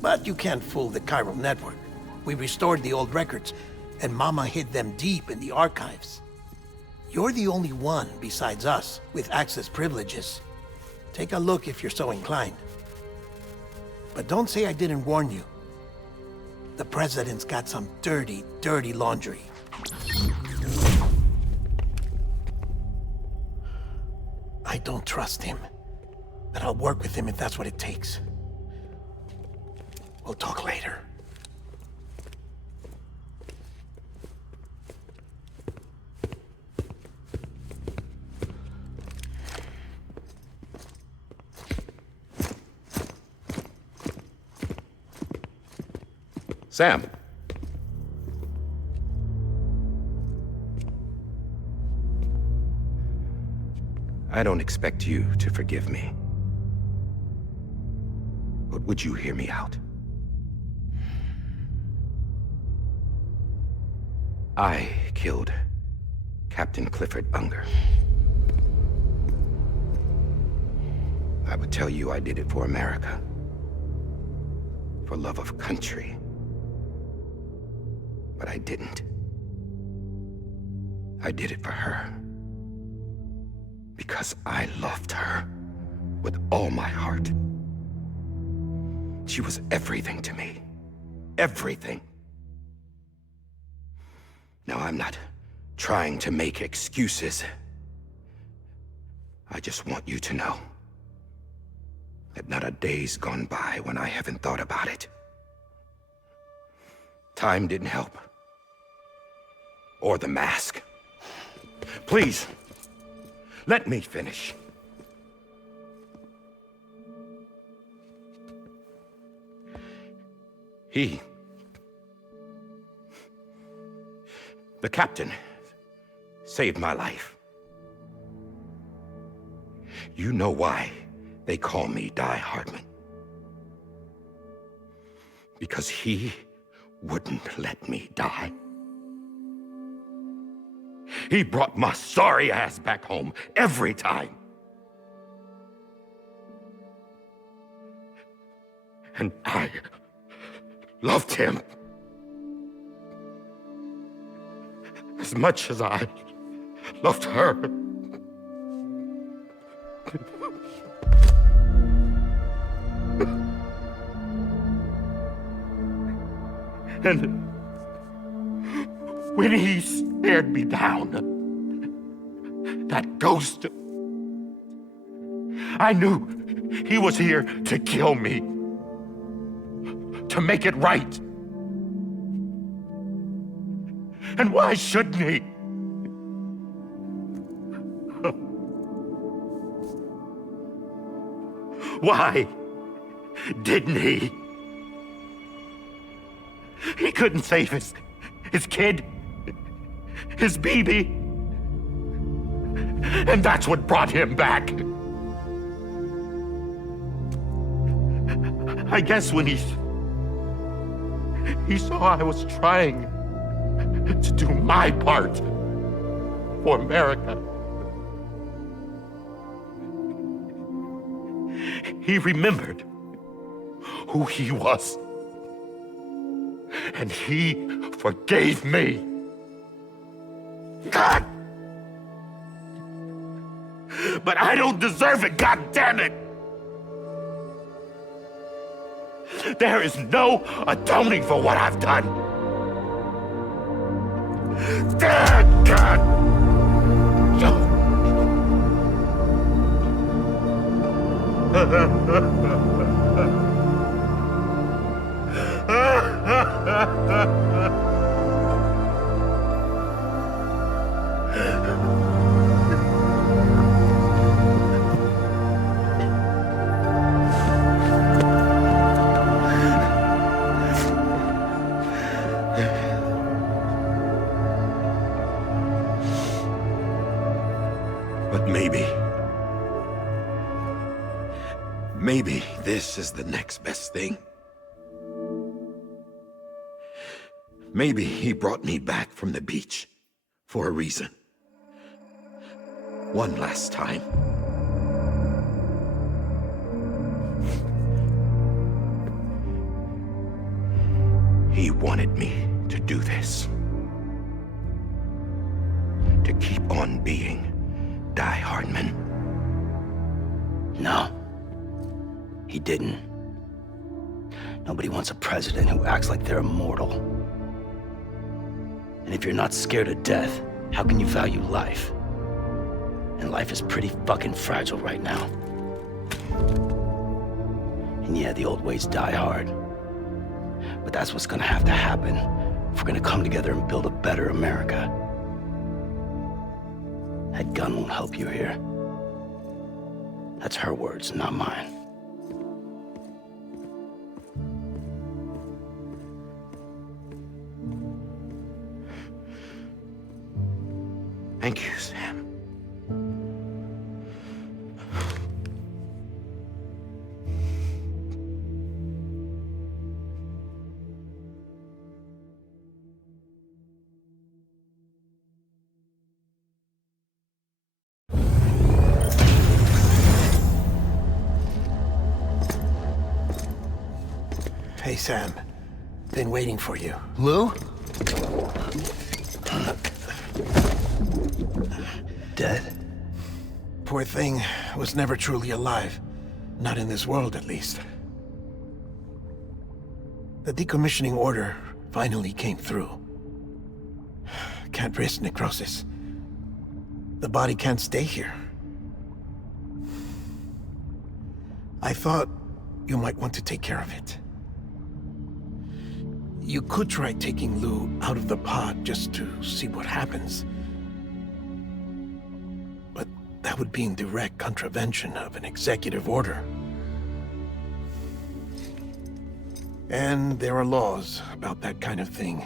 But you can't fool the chiral network. We restored the old records, and Mama hid them deep in the archives. You're the only one, besides us, with access privileges. Take a look if you're so inclined. But don't say I didn't warn you. The President's got some dirty, dirty laundry. I don't trust him, but I'll work with him if that's what it takes. We'll talk later. Sam. I don't expect you to forgive me. But would you hear me out? I killed Captain Clifford Unger. I would tell you I did it for America. For love of country. But I didn't. I did it for her. Because I loved her with all my heart. She was everything to me. Everything. Now, I'm not trying to make excuses. I just want you to know that not a day's gone by when I haven't thought about it. Time didn't help. Or the mask. Please, let me finish. The captain, saved my life. You know why they call me Die Hardman. Because he wouldn't let me die. He brought my sorry ass back home every time. And I loved him as much as I loved her. And when he stared me down, that ghost, I knew he was here to kill me, to make it right. And why shouldn't he? Why didn't he? He couldn't save his kid, his baby. And that's what brought him back. I guess when he saw I was trying to do my part for America, he remembered who he was. And he forgave me. God! But I don't deserve it, God damn it! There is no atoning for what I've done. God! But maybe this is the next best thing. Maybe he brought me back from the beach for a reason. One last time. He wanted me to do this. To keep on being Die Hardman. No. He didn't. Nobody wants a president who acts like they're immortal. And if you're not scared of death, how can you value life? And life is pretty fucking fragile right now. And yeah, the old ways die hard. But that's what's gonna have to happen if we're gonna come together and build a better America. That gun won't help you here. That's her words, not mine. Thank you, Sam. Hey, Sam. Been waiting for you. Lou? Dead? Poor thing was never truly alive. Not in this world, at least. The decommissioning order finally came through. Can't risk necrosis. The body can't stay here. I thought you might want to take care of it. You could try taking Lou out of the pod just to see what happens. But that would be in direct contravention of an executive order. And there are laws about that kind of thing,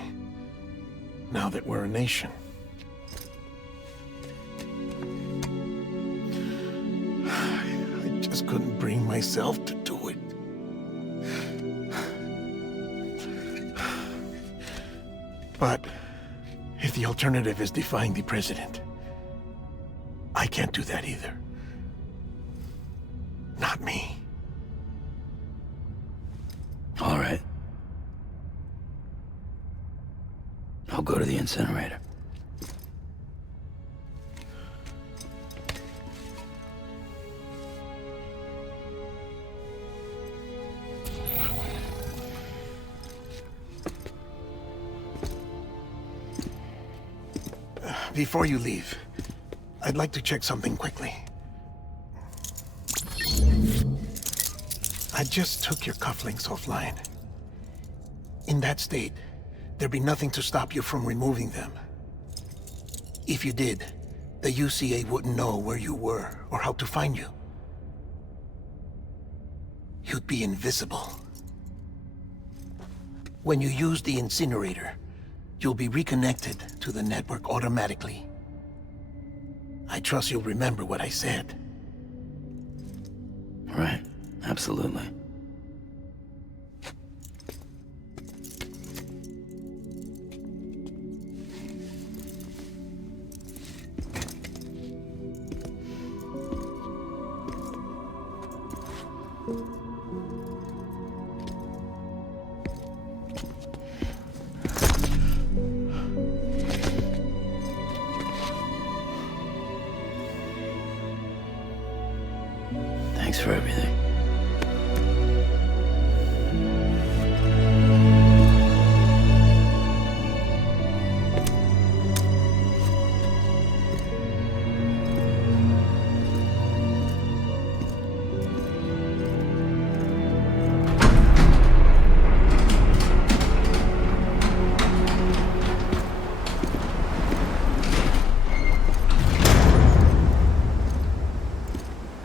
now that we're a nation. I just couldn't bring myself to do it. But if the alternative is defying the president, I can't do that either. Not me. I'll go to the incinerator. Before you leave, I'd like to check something quickly. I just took your cufflinks offline. In that state, there'd be nothing to stop you from removing them. If you did, the UCA wouldn't know where you were or how to find you. You'd be invisible. When you use the incinerator, you'll be reconnected to the network automatically. I trust you'll remember what I said. Right, absolutely. Thanks for everything.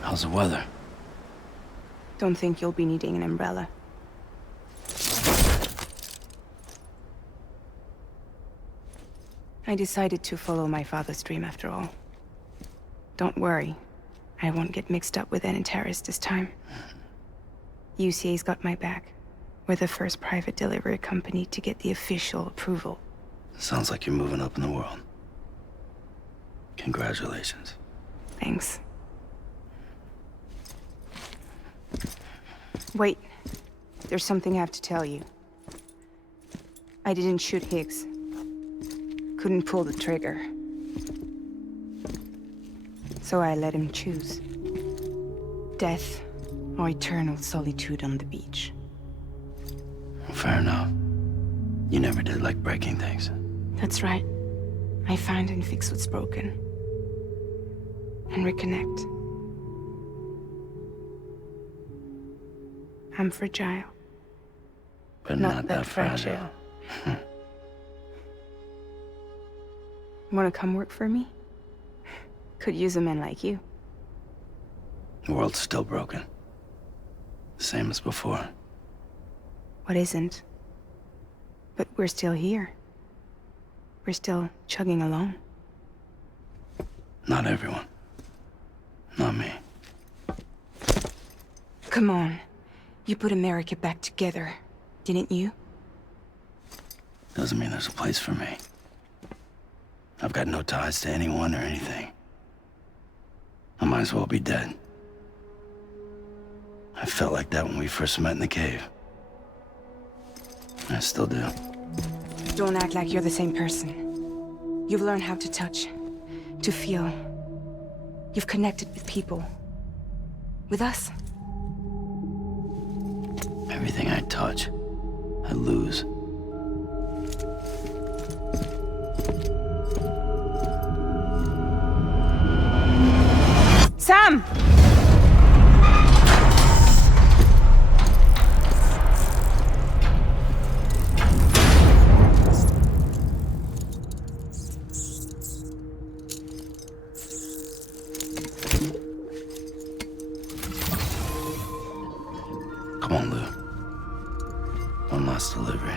How's the weather? Don't think you'll be needing an umbrella. I decided to follow my father's dream after all. Don't worry, I won't get mixed up with any terrorists this time. UCA's got my back. We're the first private delivery company to get the official approval. Sounds like you're moving up in the world. Congratulations. Thanks. Wait, there's something I have to tell you. I didn't shoot Higgs. Couldn't pull the trigger. So I let him choose. Death or eternal solitude on the beach. Fair enough. You never did like breaking things. That's right. I find and fix what's broken. And reconnect. I'm fragile. But not that fragile. Wanna come work for me? Could use a man like you. The world's still broken. Same as before. What isn't? But we're still here. We're still chugging along. Not everyone. Not me. Come on. You put America back together, didn't you? Doesn't mean there's a place for me. I've got no ties to anyone or anything. I might as well be dead. I felt like that when we first met in the cave. I still do. Don't act like you're the same person. You've learned how to touch, to feel. You've connected with people. With us. Everything I touch, I lose. Sam! Come on, Lou. One last delivery.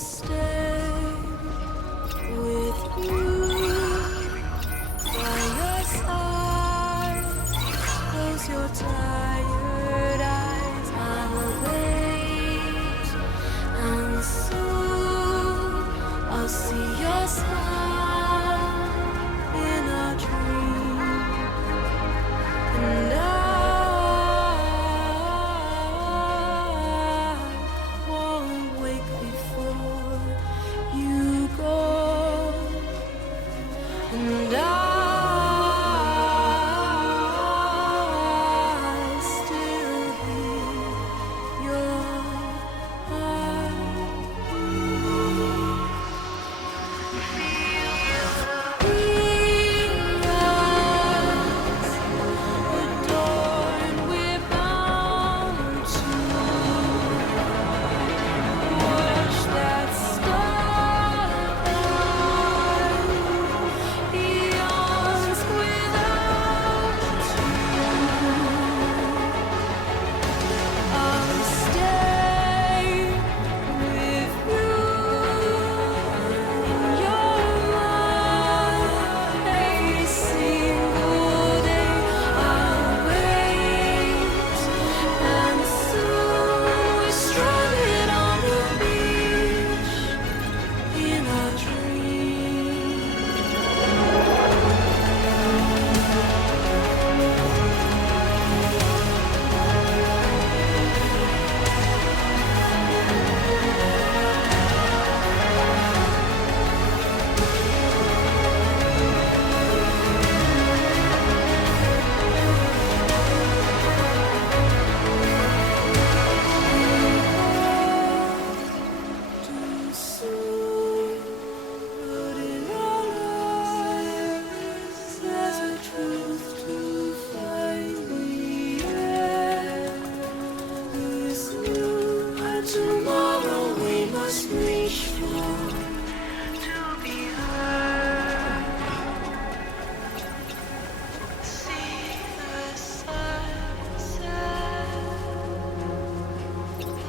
stay with you by your side. Close your tired eyes. I'll wait, and soon I'll see your smile in a dream, and I won't wake before you go, and I still hear your heart. Adorned, we're bound to watch that starlight yawns without you. I'll stay with you in your mind every single day. I'll wait, and soon we're stranded on the beach in a dream. Too soon, but in our lives there's a truth to find the end. This new and tomorrow we must reach for to be heard. See the sunset.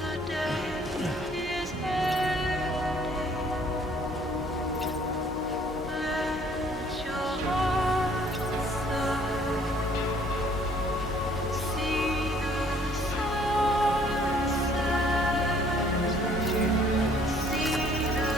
The day is ending. Let your heart sigh. See the sunset. See the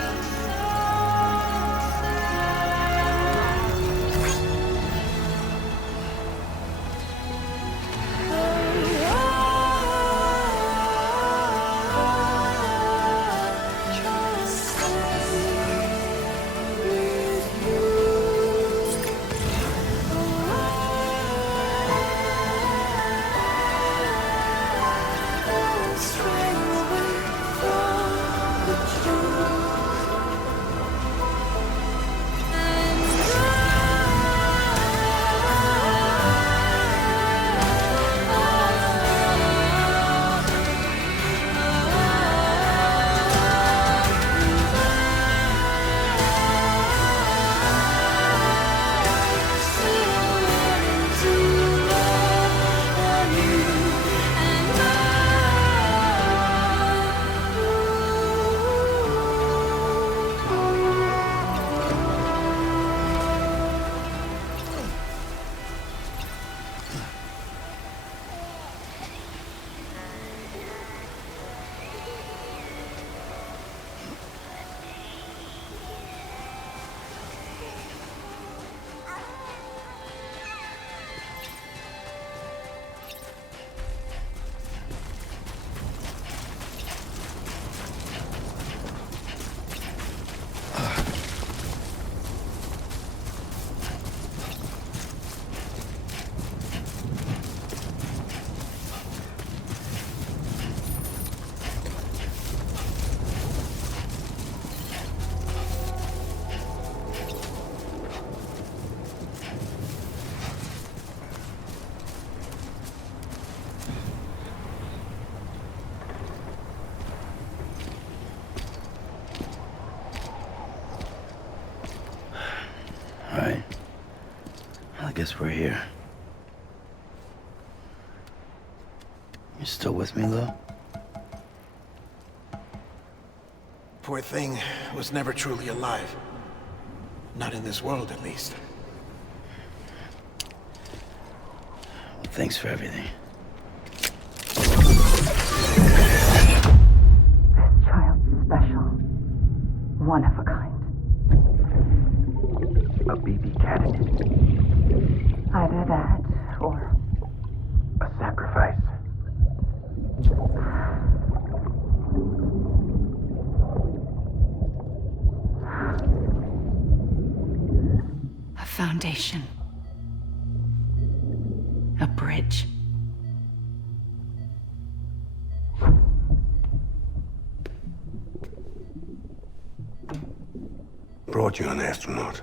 I guess we're here. You still with me, Lo? Poor thing was never truly alive. Not in this world, at least. Thanks for everything. Child's special. One of a kind. A BB candidate. Either that, or... a sacrifice. A foundation. A bridge. Brought you an astronaut.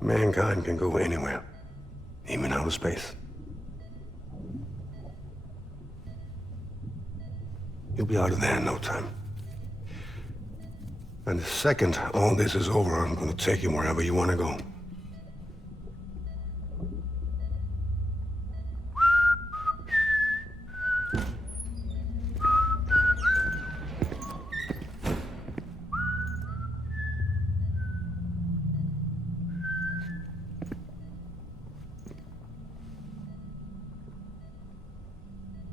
Mankind can go anywhere, even outer space. You'll be out of there in no time. And the second all this is over, I'm gonna take you wherever you want to go.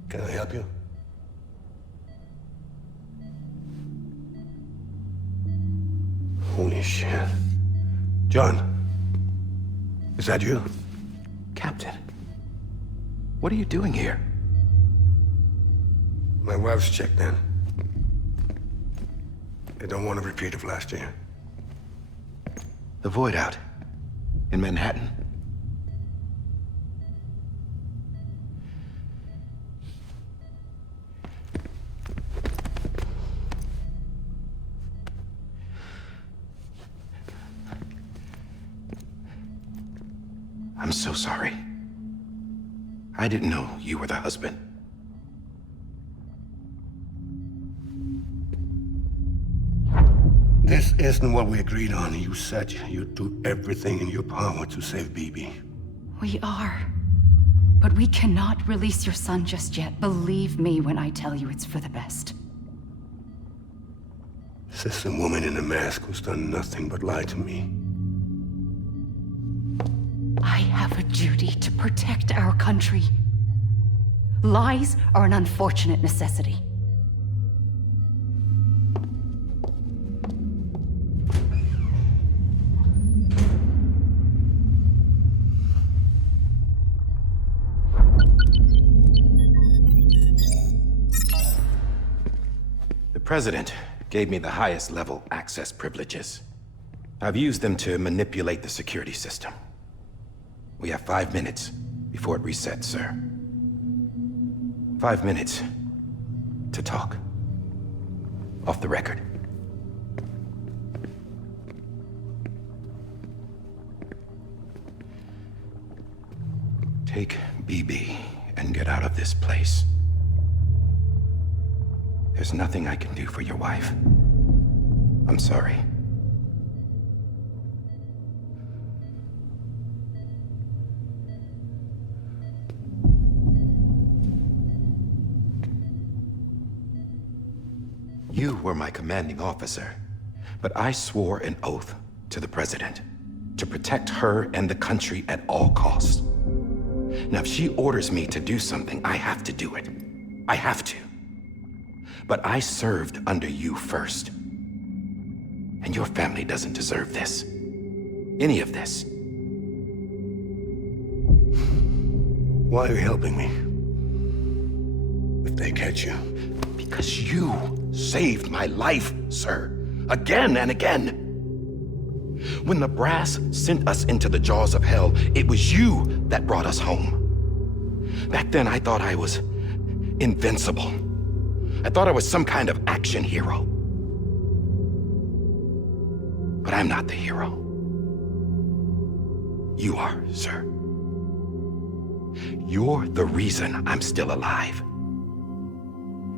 Can I help you? Holy shit. John, is that you? Captain, what are you doing here? My wife's checked in. They don't want a repeat of last year. The Void out in Manhattan. I'm so sorry. I didn't know you were the husband. This isn't what we agreed on. You said you'd do everything in your power to save BB. We are. But we cannot release your son just yet. Believe me when I tell you it's for the best. This is a woman in a mask who's done nothing but lie to me. I have a duty to protect our country. Lies are an unfortunate necessity. The President gave me the highest level access privileges. I've used them to manipulate the security system. We have 5 minutes before it resets, sir. 5 minutes to talk. Off the record. Take BB and get out of this place. There's nothing I can do for your wife. I'm sorry. You were my commanding officer, but I swore an oath to the President to protect her and the country at all costs. Now, if she orders me to do something, I have to do it. I have to. But I served under you first. And your family doesn't deserve this. Any of this. Why are you helping me? If they catch you. Because you saved my life, sir. Again and again. When the brass sent us into the jaws of hell, it was you that brought us home. Back then, I thought I was invincible. I thought I was some kind of action hero. But I'm not the hero. You are, sir. You're the reason I'm still alive.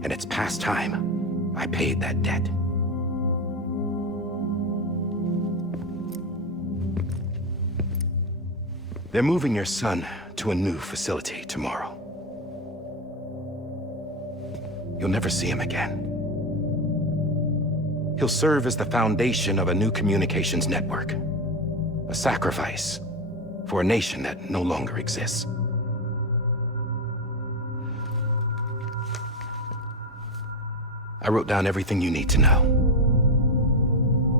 And it's past time I paid that debt. They're moving your son to a new facility tomorrow. You'll you'll never see him again. He'll serve as the foundation of a new communications network. A sacrifice for a nation that no longer exists. I wrote down everything you need to know.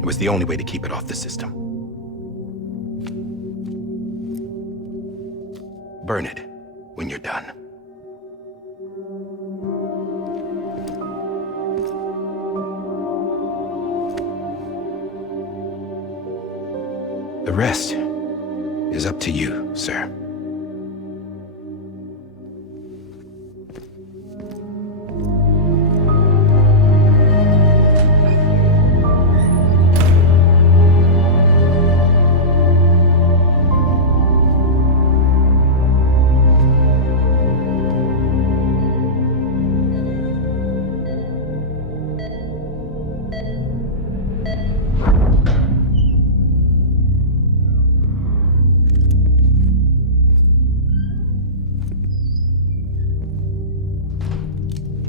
It was the only way to keep it off the system. Burn it when you're done. The rest is up to you, sir.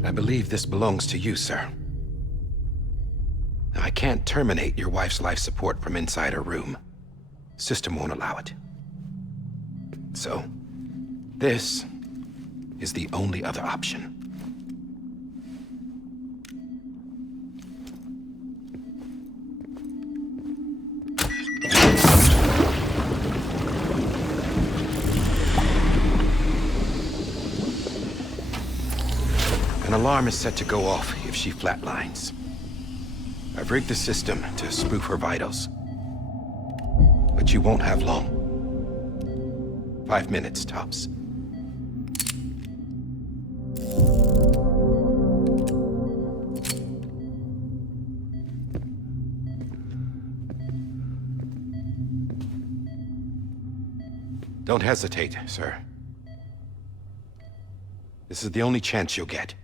I believe this belongs to you, sir. Now, I can't terminate your wife's life support from inside her room. System won't allow it. So, this is the only other option. An alarm is set to go off if she flatlines. I've rigged the system to spoof her vitals. But you won't have long. 5 minutes, tops. Don't hesitate, sir. This is the only chance you'll get.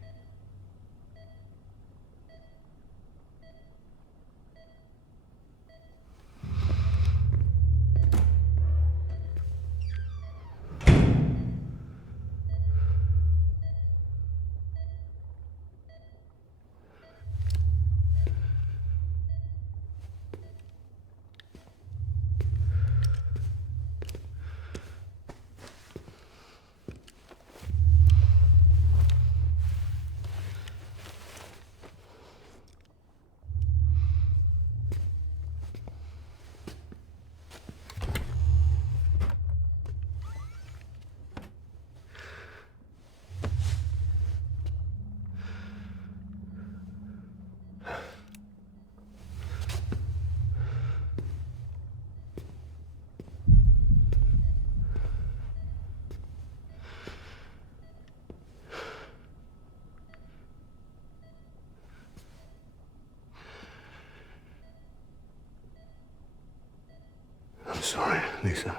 I'm sorry, Lisa.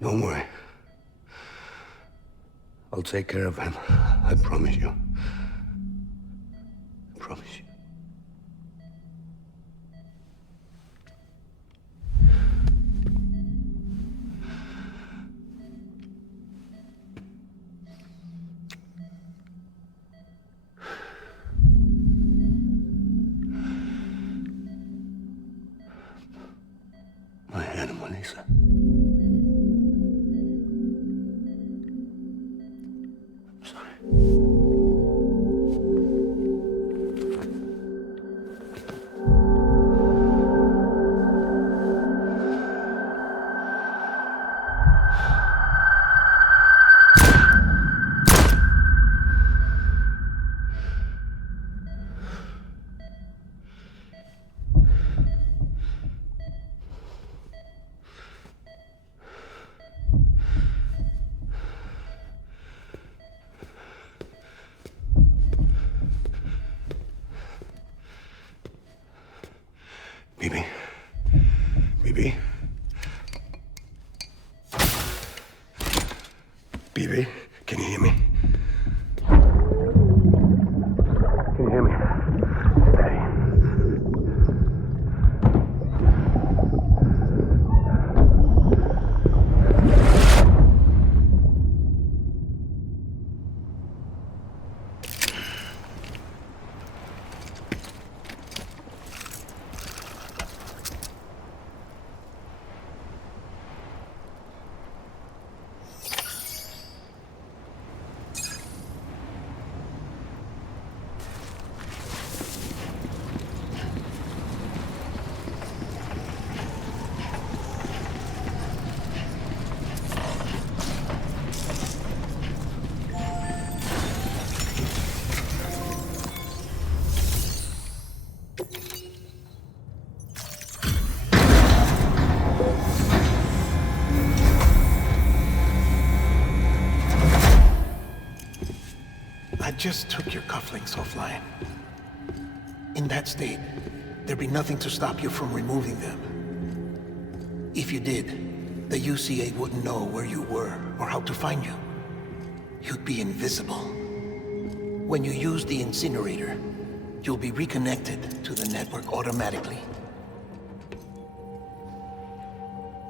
Don't worry. I'll take care of him. I promise you. I promise you. My animal, Lisa. I'm sorry. Bibi? Bibi? Bibi, can you hear me? Can you hear me? Daddy. I just took your cufflinks offline. In that state, there'd be nothing to stop you from removing them. If you did, the UCA wouldn't know where you were or how to find you. You'd be invisible. When you use the incinerator, you'll be reconnected to the network automatically.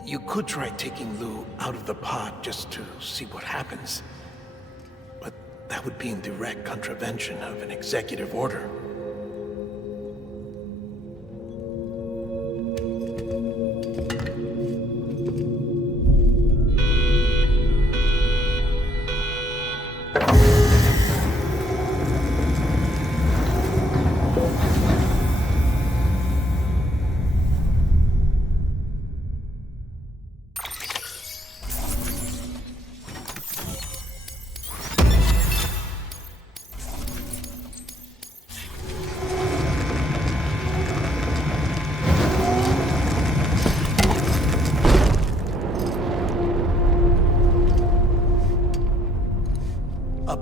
You could try taking Lou out of the pod just to see what happens. But that would be in direct contravention of an executive order.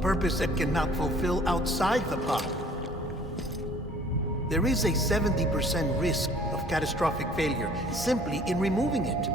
Purpose that cannot fulfill outside the pod. There is a 70% risk of catastrophic failure simply in removing it.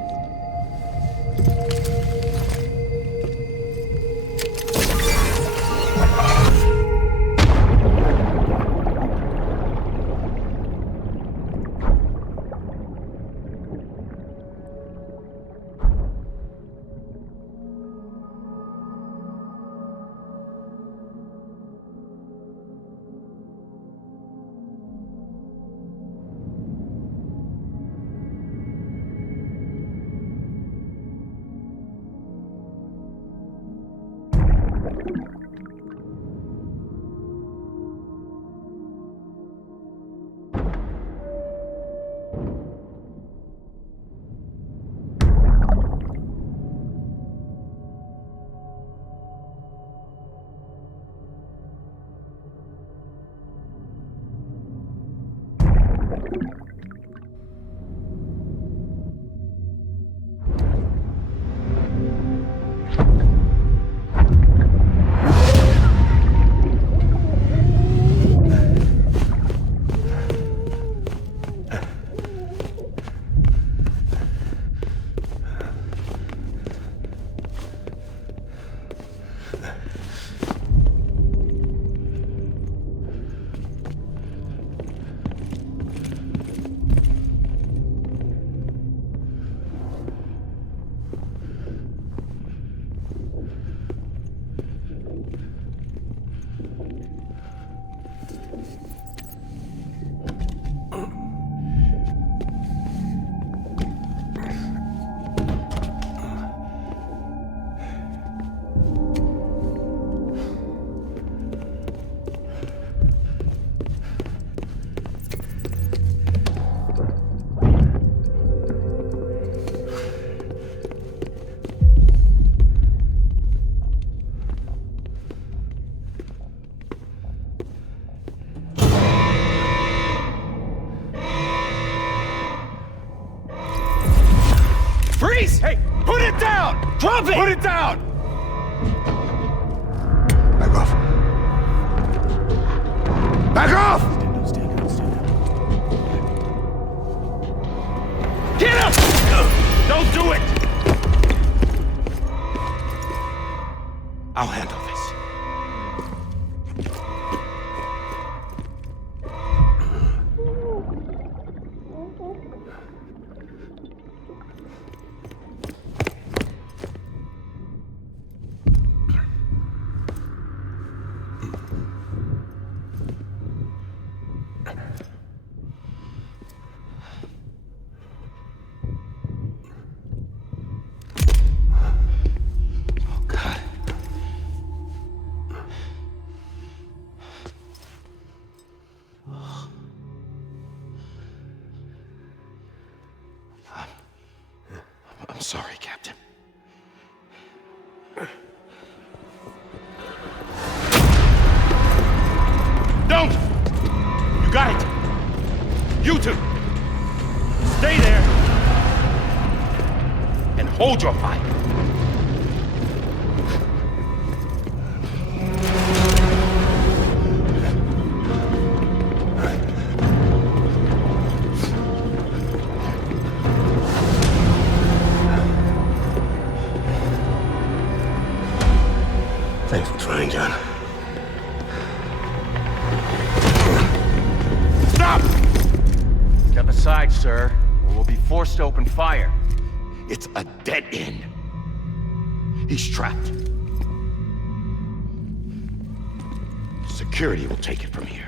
Hey, put it down! Drop it! Put it down! Back off. Back off! Get him! Don't do it! I'll handle this. I'm sorry, Captain. Don't! You got it! You two! Stay there! And hold your fire! Thanks for trying, John. Stop! Step aside, sir, or we'll be forced to open fire. It's a dead end. He's trapped. Security will take it from here.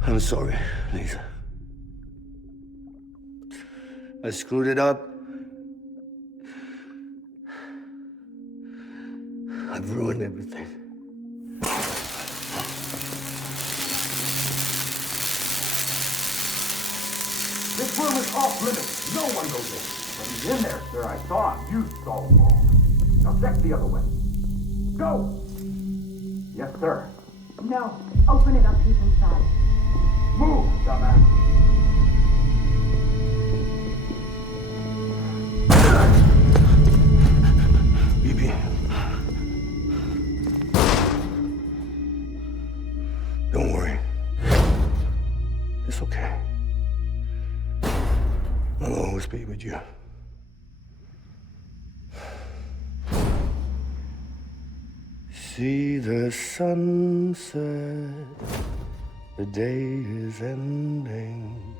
I'm sorry, Lisa. I screwed it up. I've ruined everything. This room is off limits. No one goes in. When he's in there, sir, I saw him. You saw him all. Now check the other way. Go! Yes, sir. No. Open it up. He's inside. Move, dumbass. BB. Don't worry. It's okay. I'll always be with you. See the sunset. The day is ending.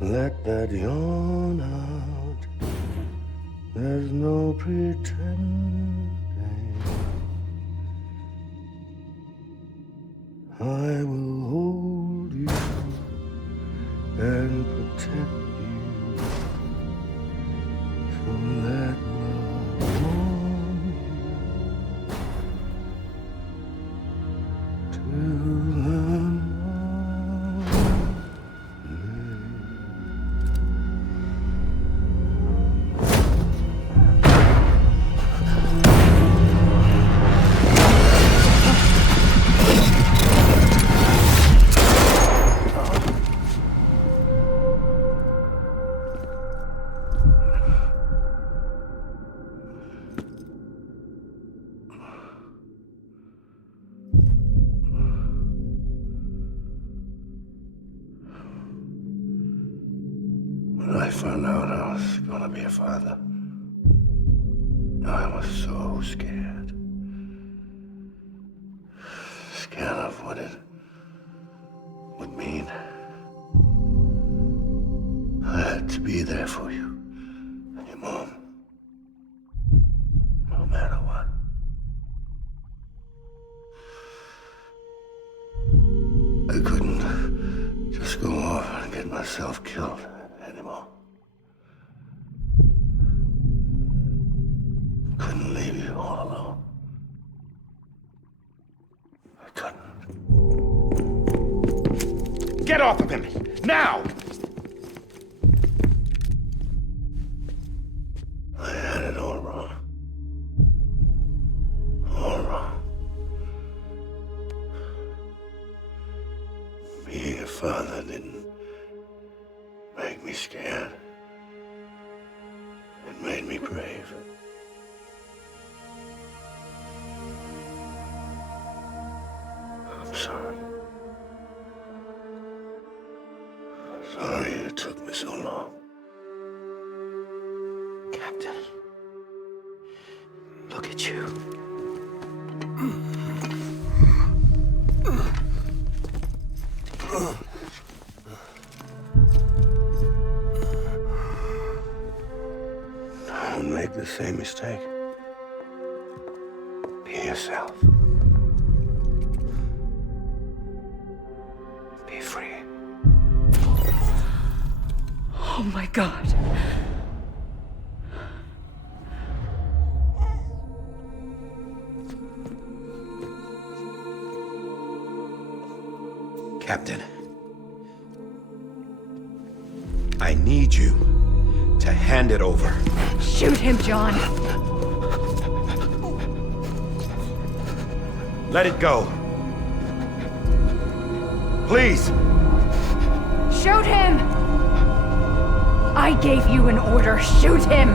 Let that yawn out. There's no pretending. I will hold you and protect you. So let love warm you till the When I found out I was gonna be a father, I was so scared. Scared of what it would mean. I had to be there for you and your mom, no matter what. I couldn't just go off and get myself killed anymore. Couldn't leave you all alone. I couldn't. Get off of him! Now! I had it all wrong. All wrong. father didn't make me scared. It made me brave. I'm sorry. Sorry it took me so long. Captain, look at you. Don't make the same mistake. Be yourself. Be free. Oh my God. Captain, I need you to hand it over. Shoot him, John. Let it go. Please. Shoot him! I gave you an order. Shoot him!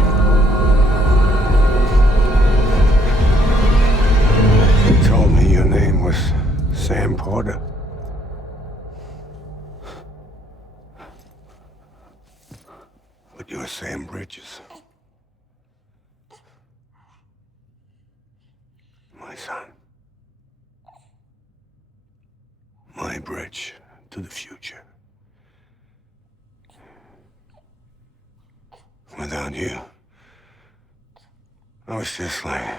You told me your name was Sam Porter. But you're Sam Bridges. My son. My bridge to the future. Without you, I was just like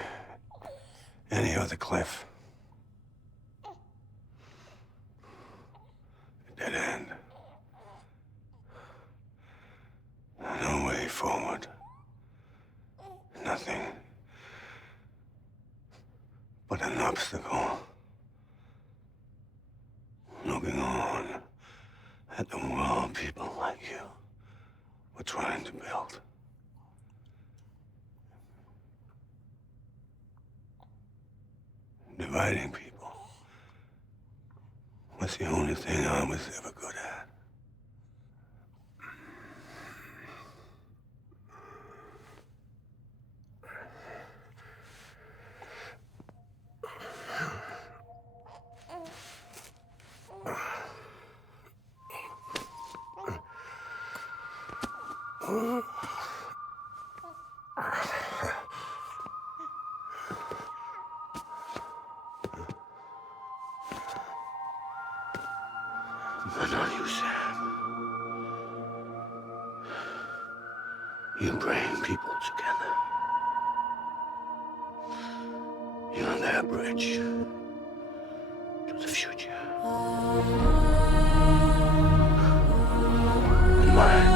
any other Cliff. A dead end. No way forward. Nothing but an obstacle. Looking on at the world people like you were trying to build. Dividing people was the only thing I was ever good at. But not you, Sam. You bring people together. You're their bridge to the future. And mine.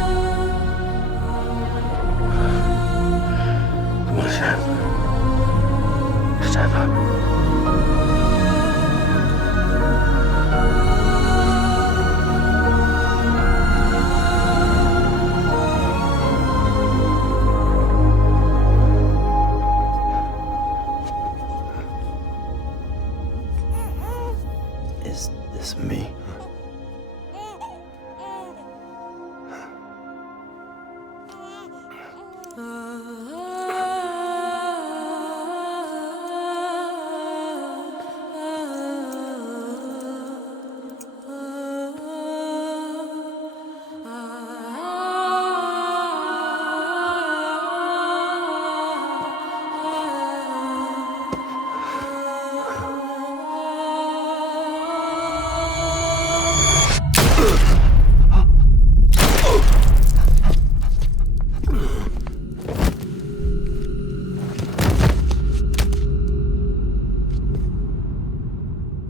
Come on, Sam. Stand up. Is this me?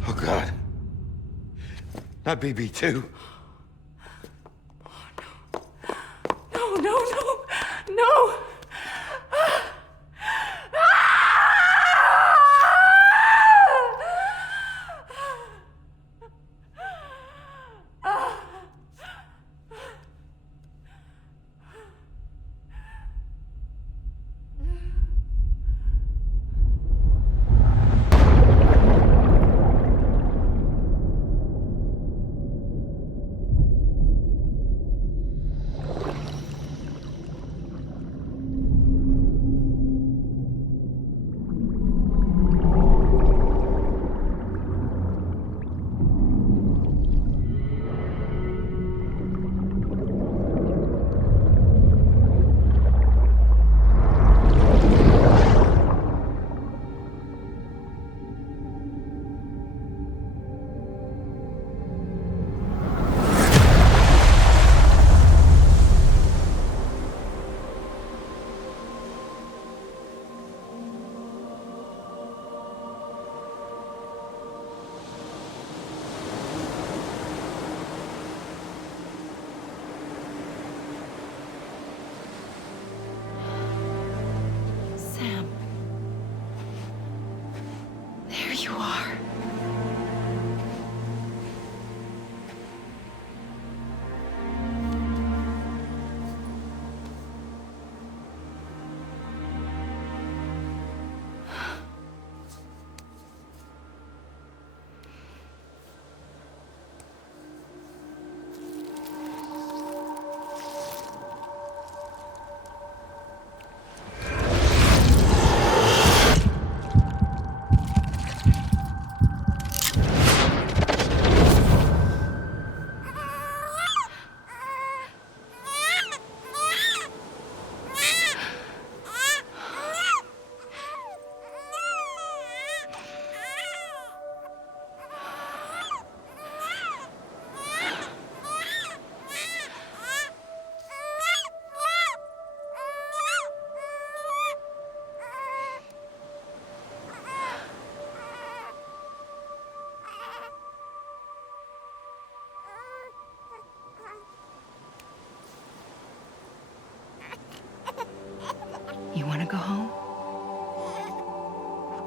Oh, God. Not BB2. No, no, no, no! are. You want to go home?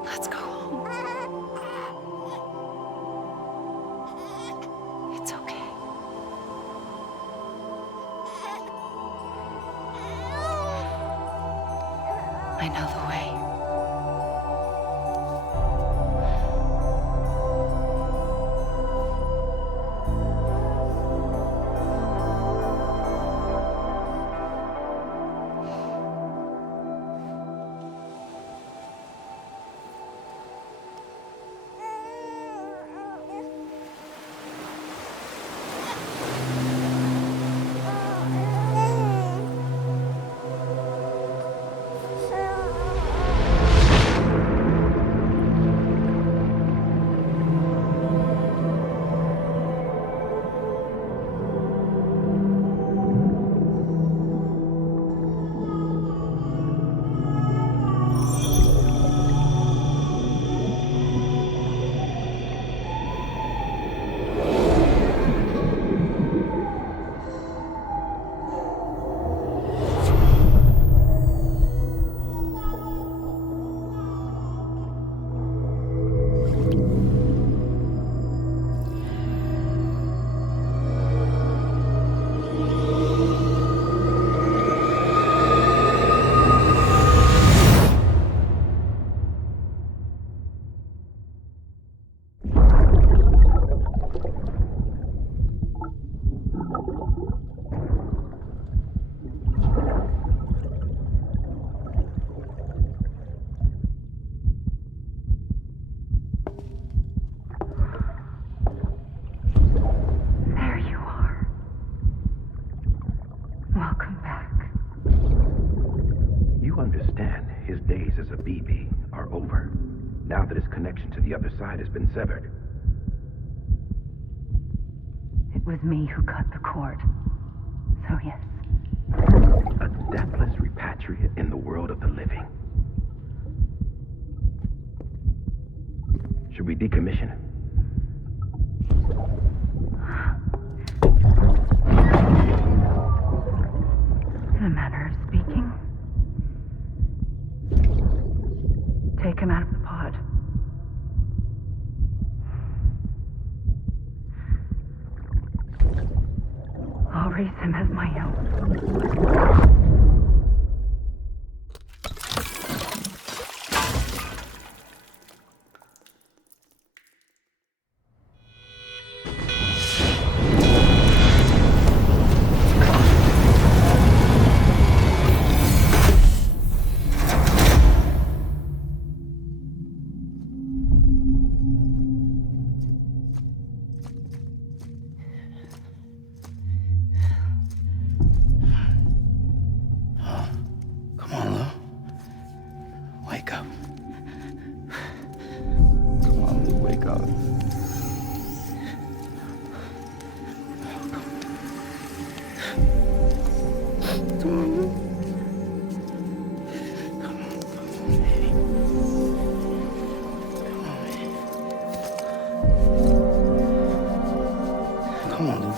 Let's go home. It's okay. I know the way. Now that his connection to the other side has been severed. It was me who cut the cord. So yes. A deathless repatriate in the world of the living. Should we decommission him? In a manner of speaking. Take him out of the pod. I'll raise him as my own.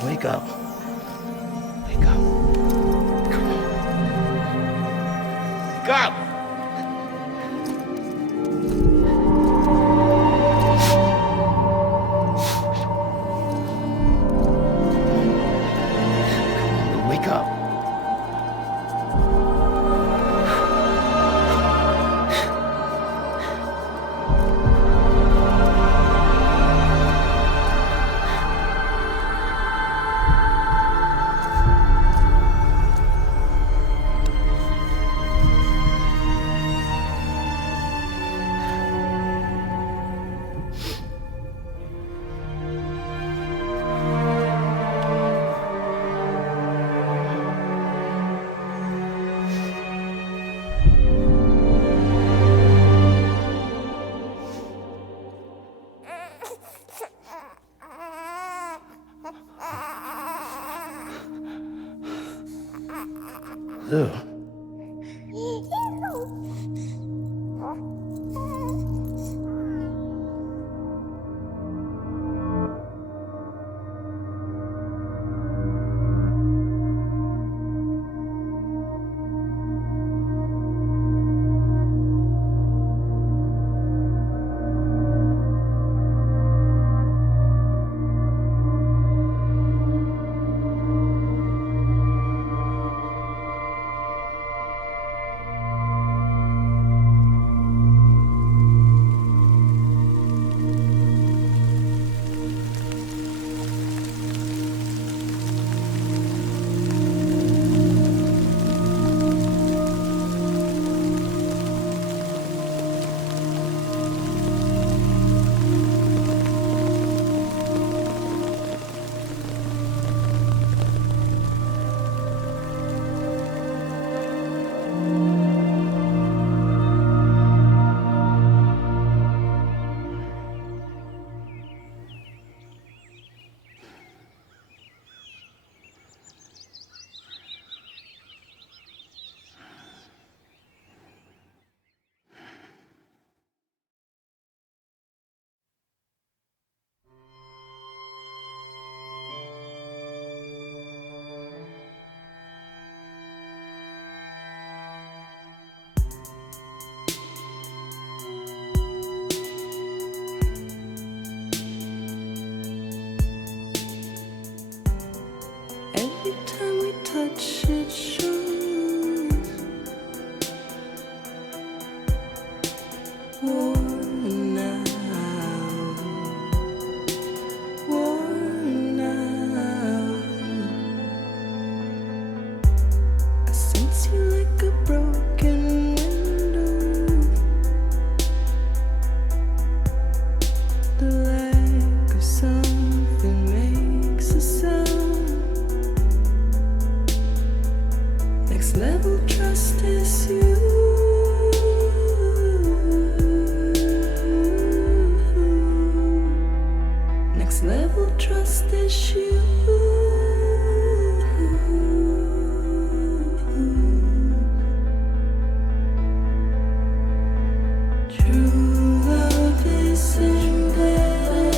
Wake up. Wake up. Come on. Wake up! do. Every time we touch it shows worn out, worn out. I sense you like a broken window. The lack of something makes a sound. Next level trust is you. Next level trust is you. True love is endless.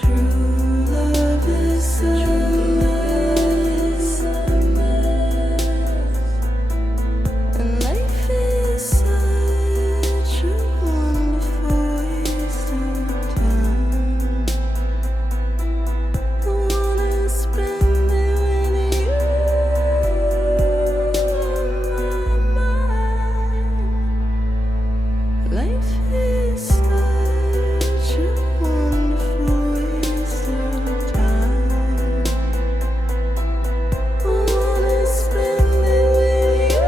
True love is endless. And life is such a wonderful waste of time. I wanna spend it with you on my mind. Life is such a wonderful waste of time. I wanna spend it with you.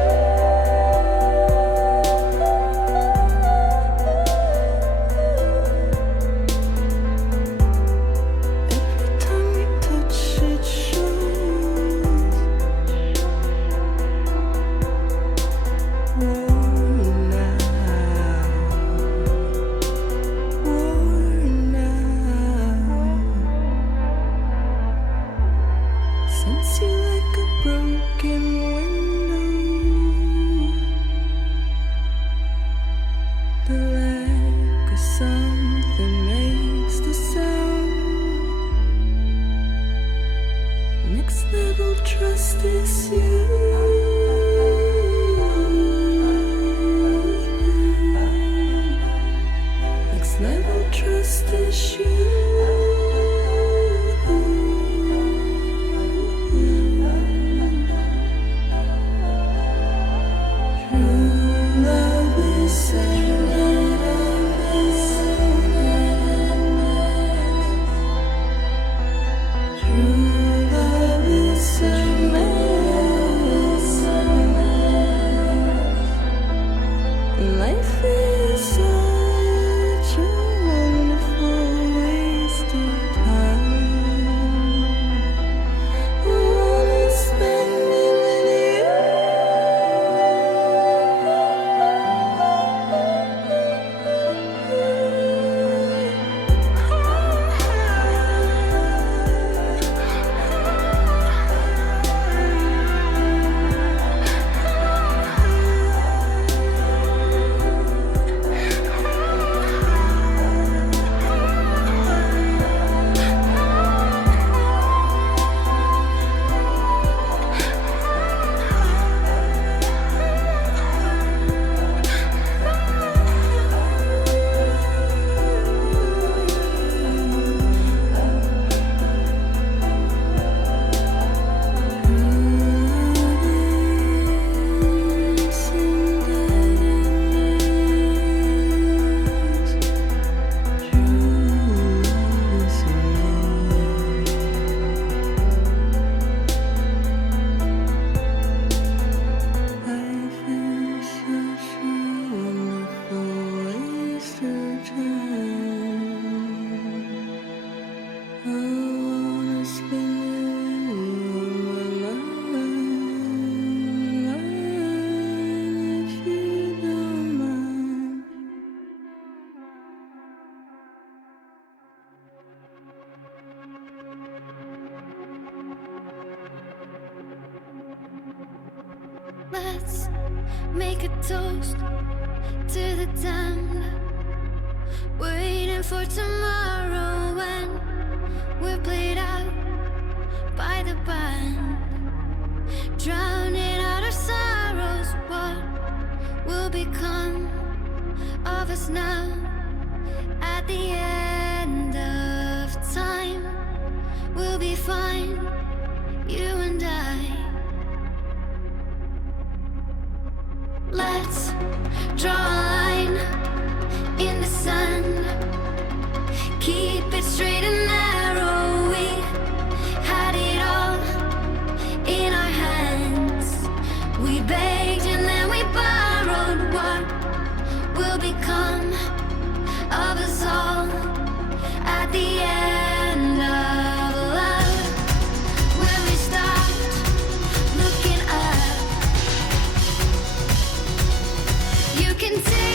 Every time we touch it shows worn out, worn out. Sense you like a broken window. The lack of something makes the sound. Next level trust is you. Next level trust is you. True love is endless. True love is endless. And life is such a wonderful waste of time. I wanna spend it with you. Let's make a toast to the damned, waiting for tomorrow when we're played out by the band, drowning out our sorrows. What will become of us now at the end of time? We'll be fine, you and I. Let's draw a line in the sand, keep it straight and narrow. We had it all in our hands. We begged and then we borrowed. What will become of us all at the end of love? When we start looking up, you can take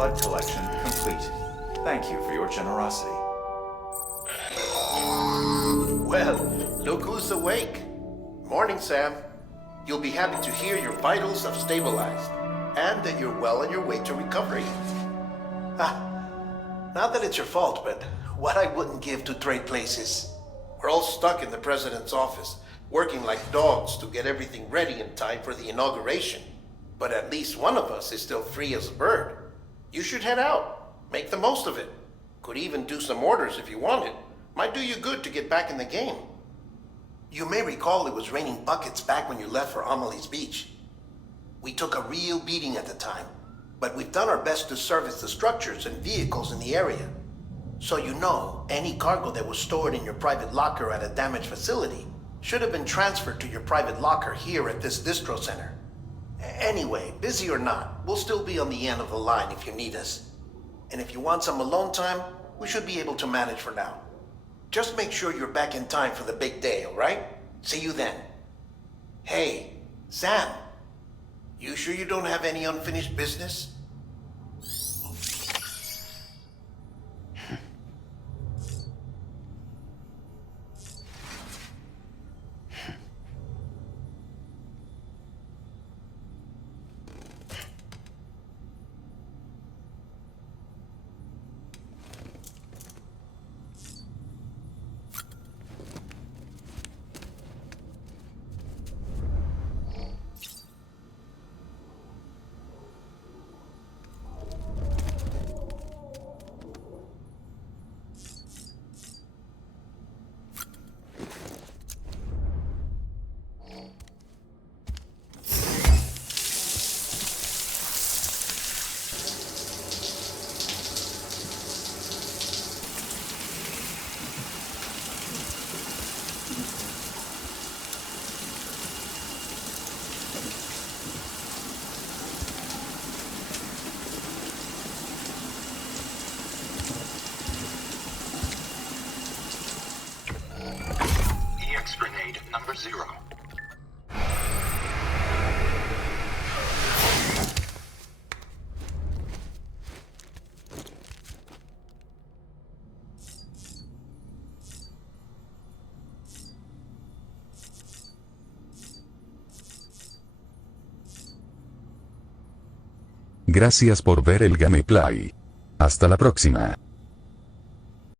blood collection complete. Thank you for your generosity. Well, look who's awake. Morning, Sam. You'll be happy to hear your vitals have stabilized, and that you're well on your way to recovery. Not that it's your fault, but what I wouldn't give to trade places. We're all stuck in the president's office, working like dogs to get everything ready in time for the inauguration. But at least one of us is still free as a bird. You should head out. Make the most of it. Could even do some orders if you wanted. Might do you good to get back in the game. You may recall it was raining buckets back when you left for Amelie's Beach. We took a real beating at the time, but we've done our best to service the structures and vehicles in the area. So you know, any cargo that was stored in your private locker at a damaged facility should have been transferred to your private locker here at this distro center. Anyway, busy or not, we'll still be on the end of the line if you need us. And if you want some alone time, we should be able to manage for now. Just make sure you're back in time for the big day, all right? See you then. Hey, Sam, you sure you don't have any unfinished business? Grenade number 0. Gracias por ver el gameplay. Hasta la próxima.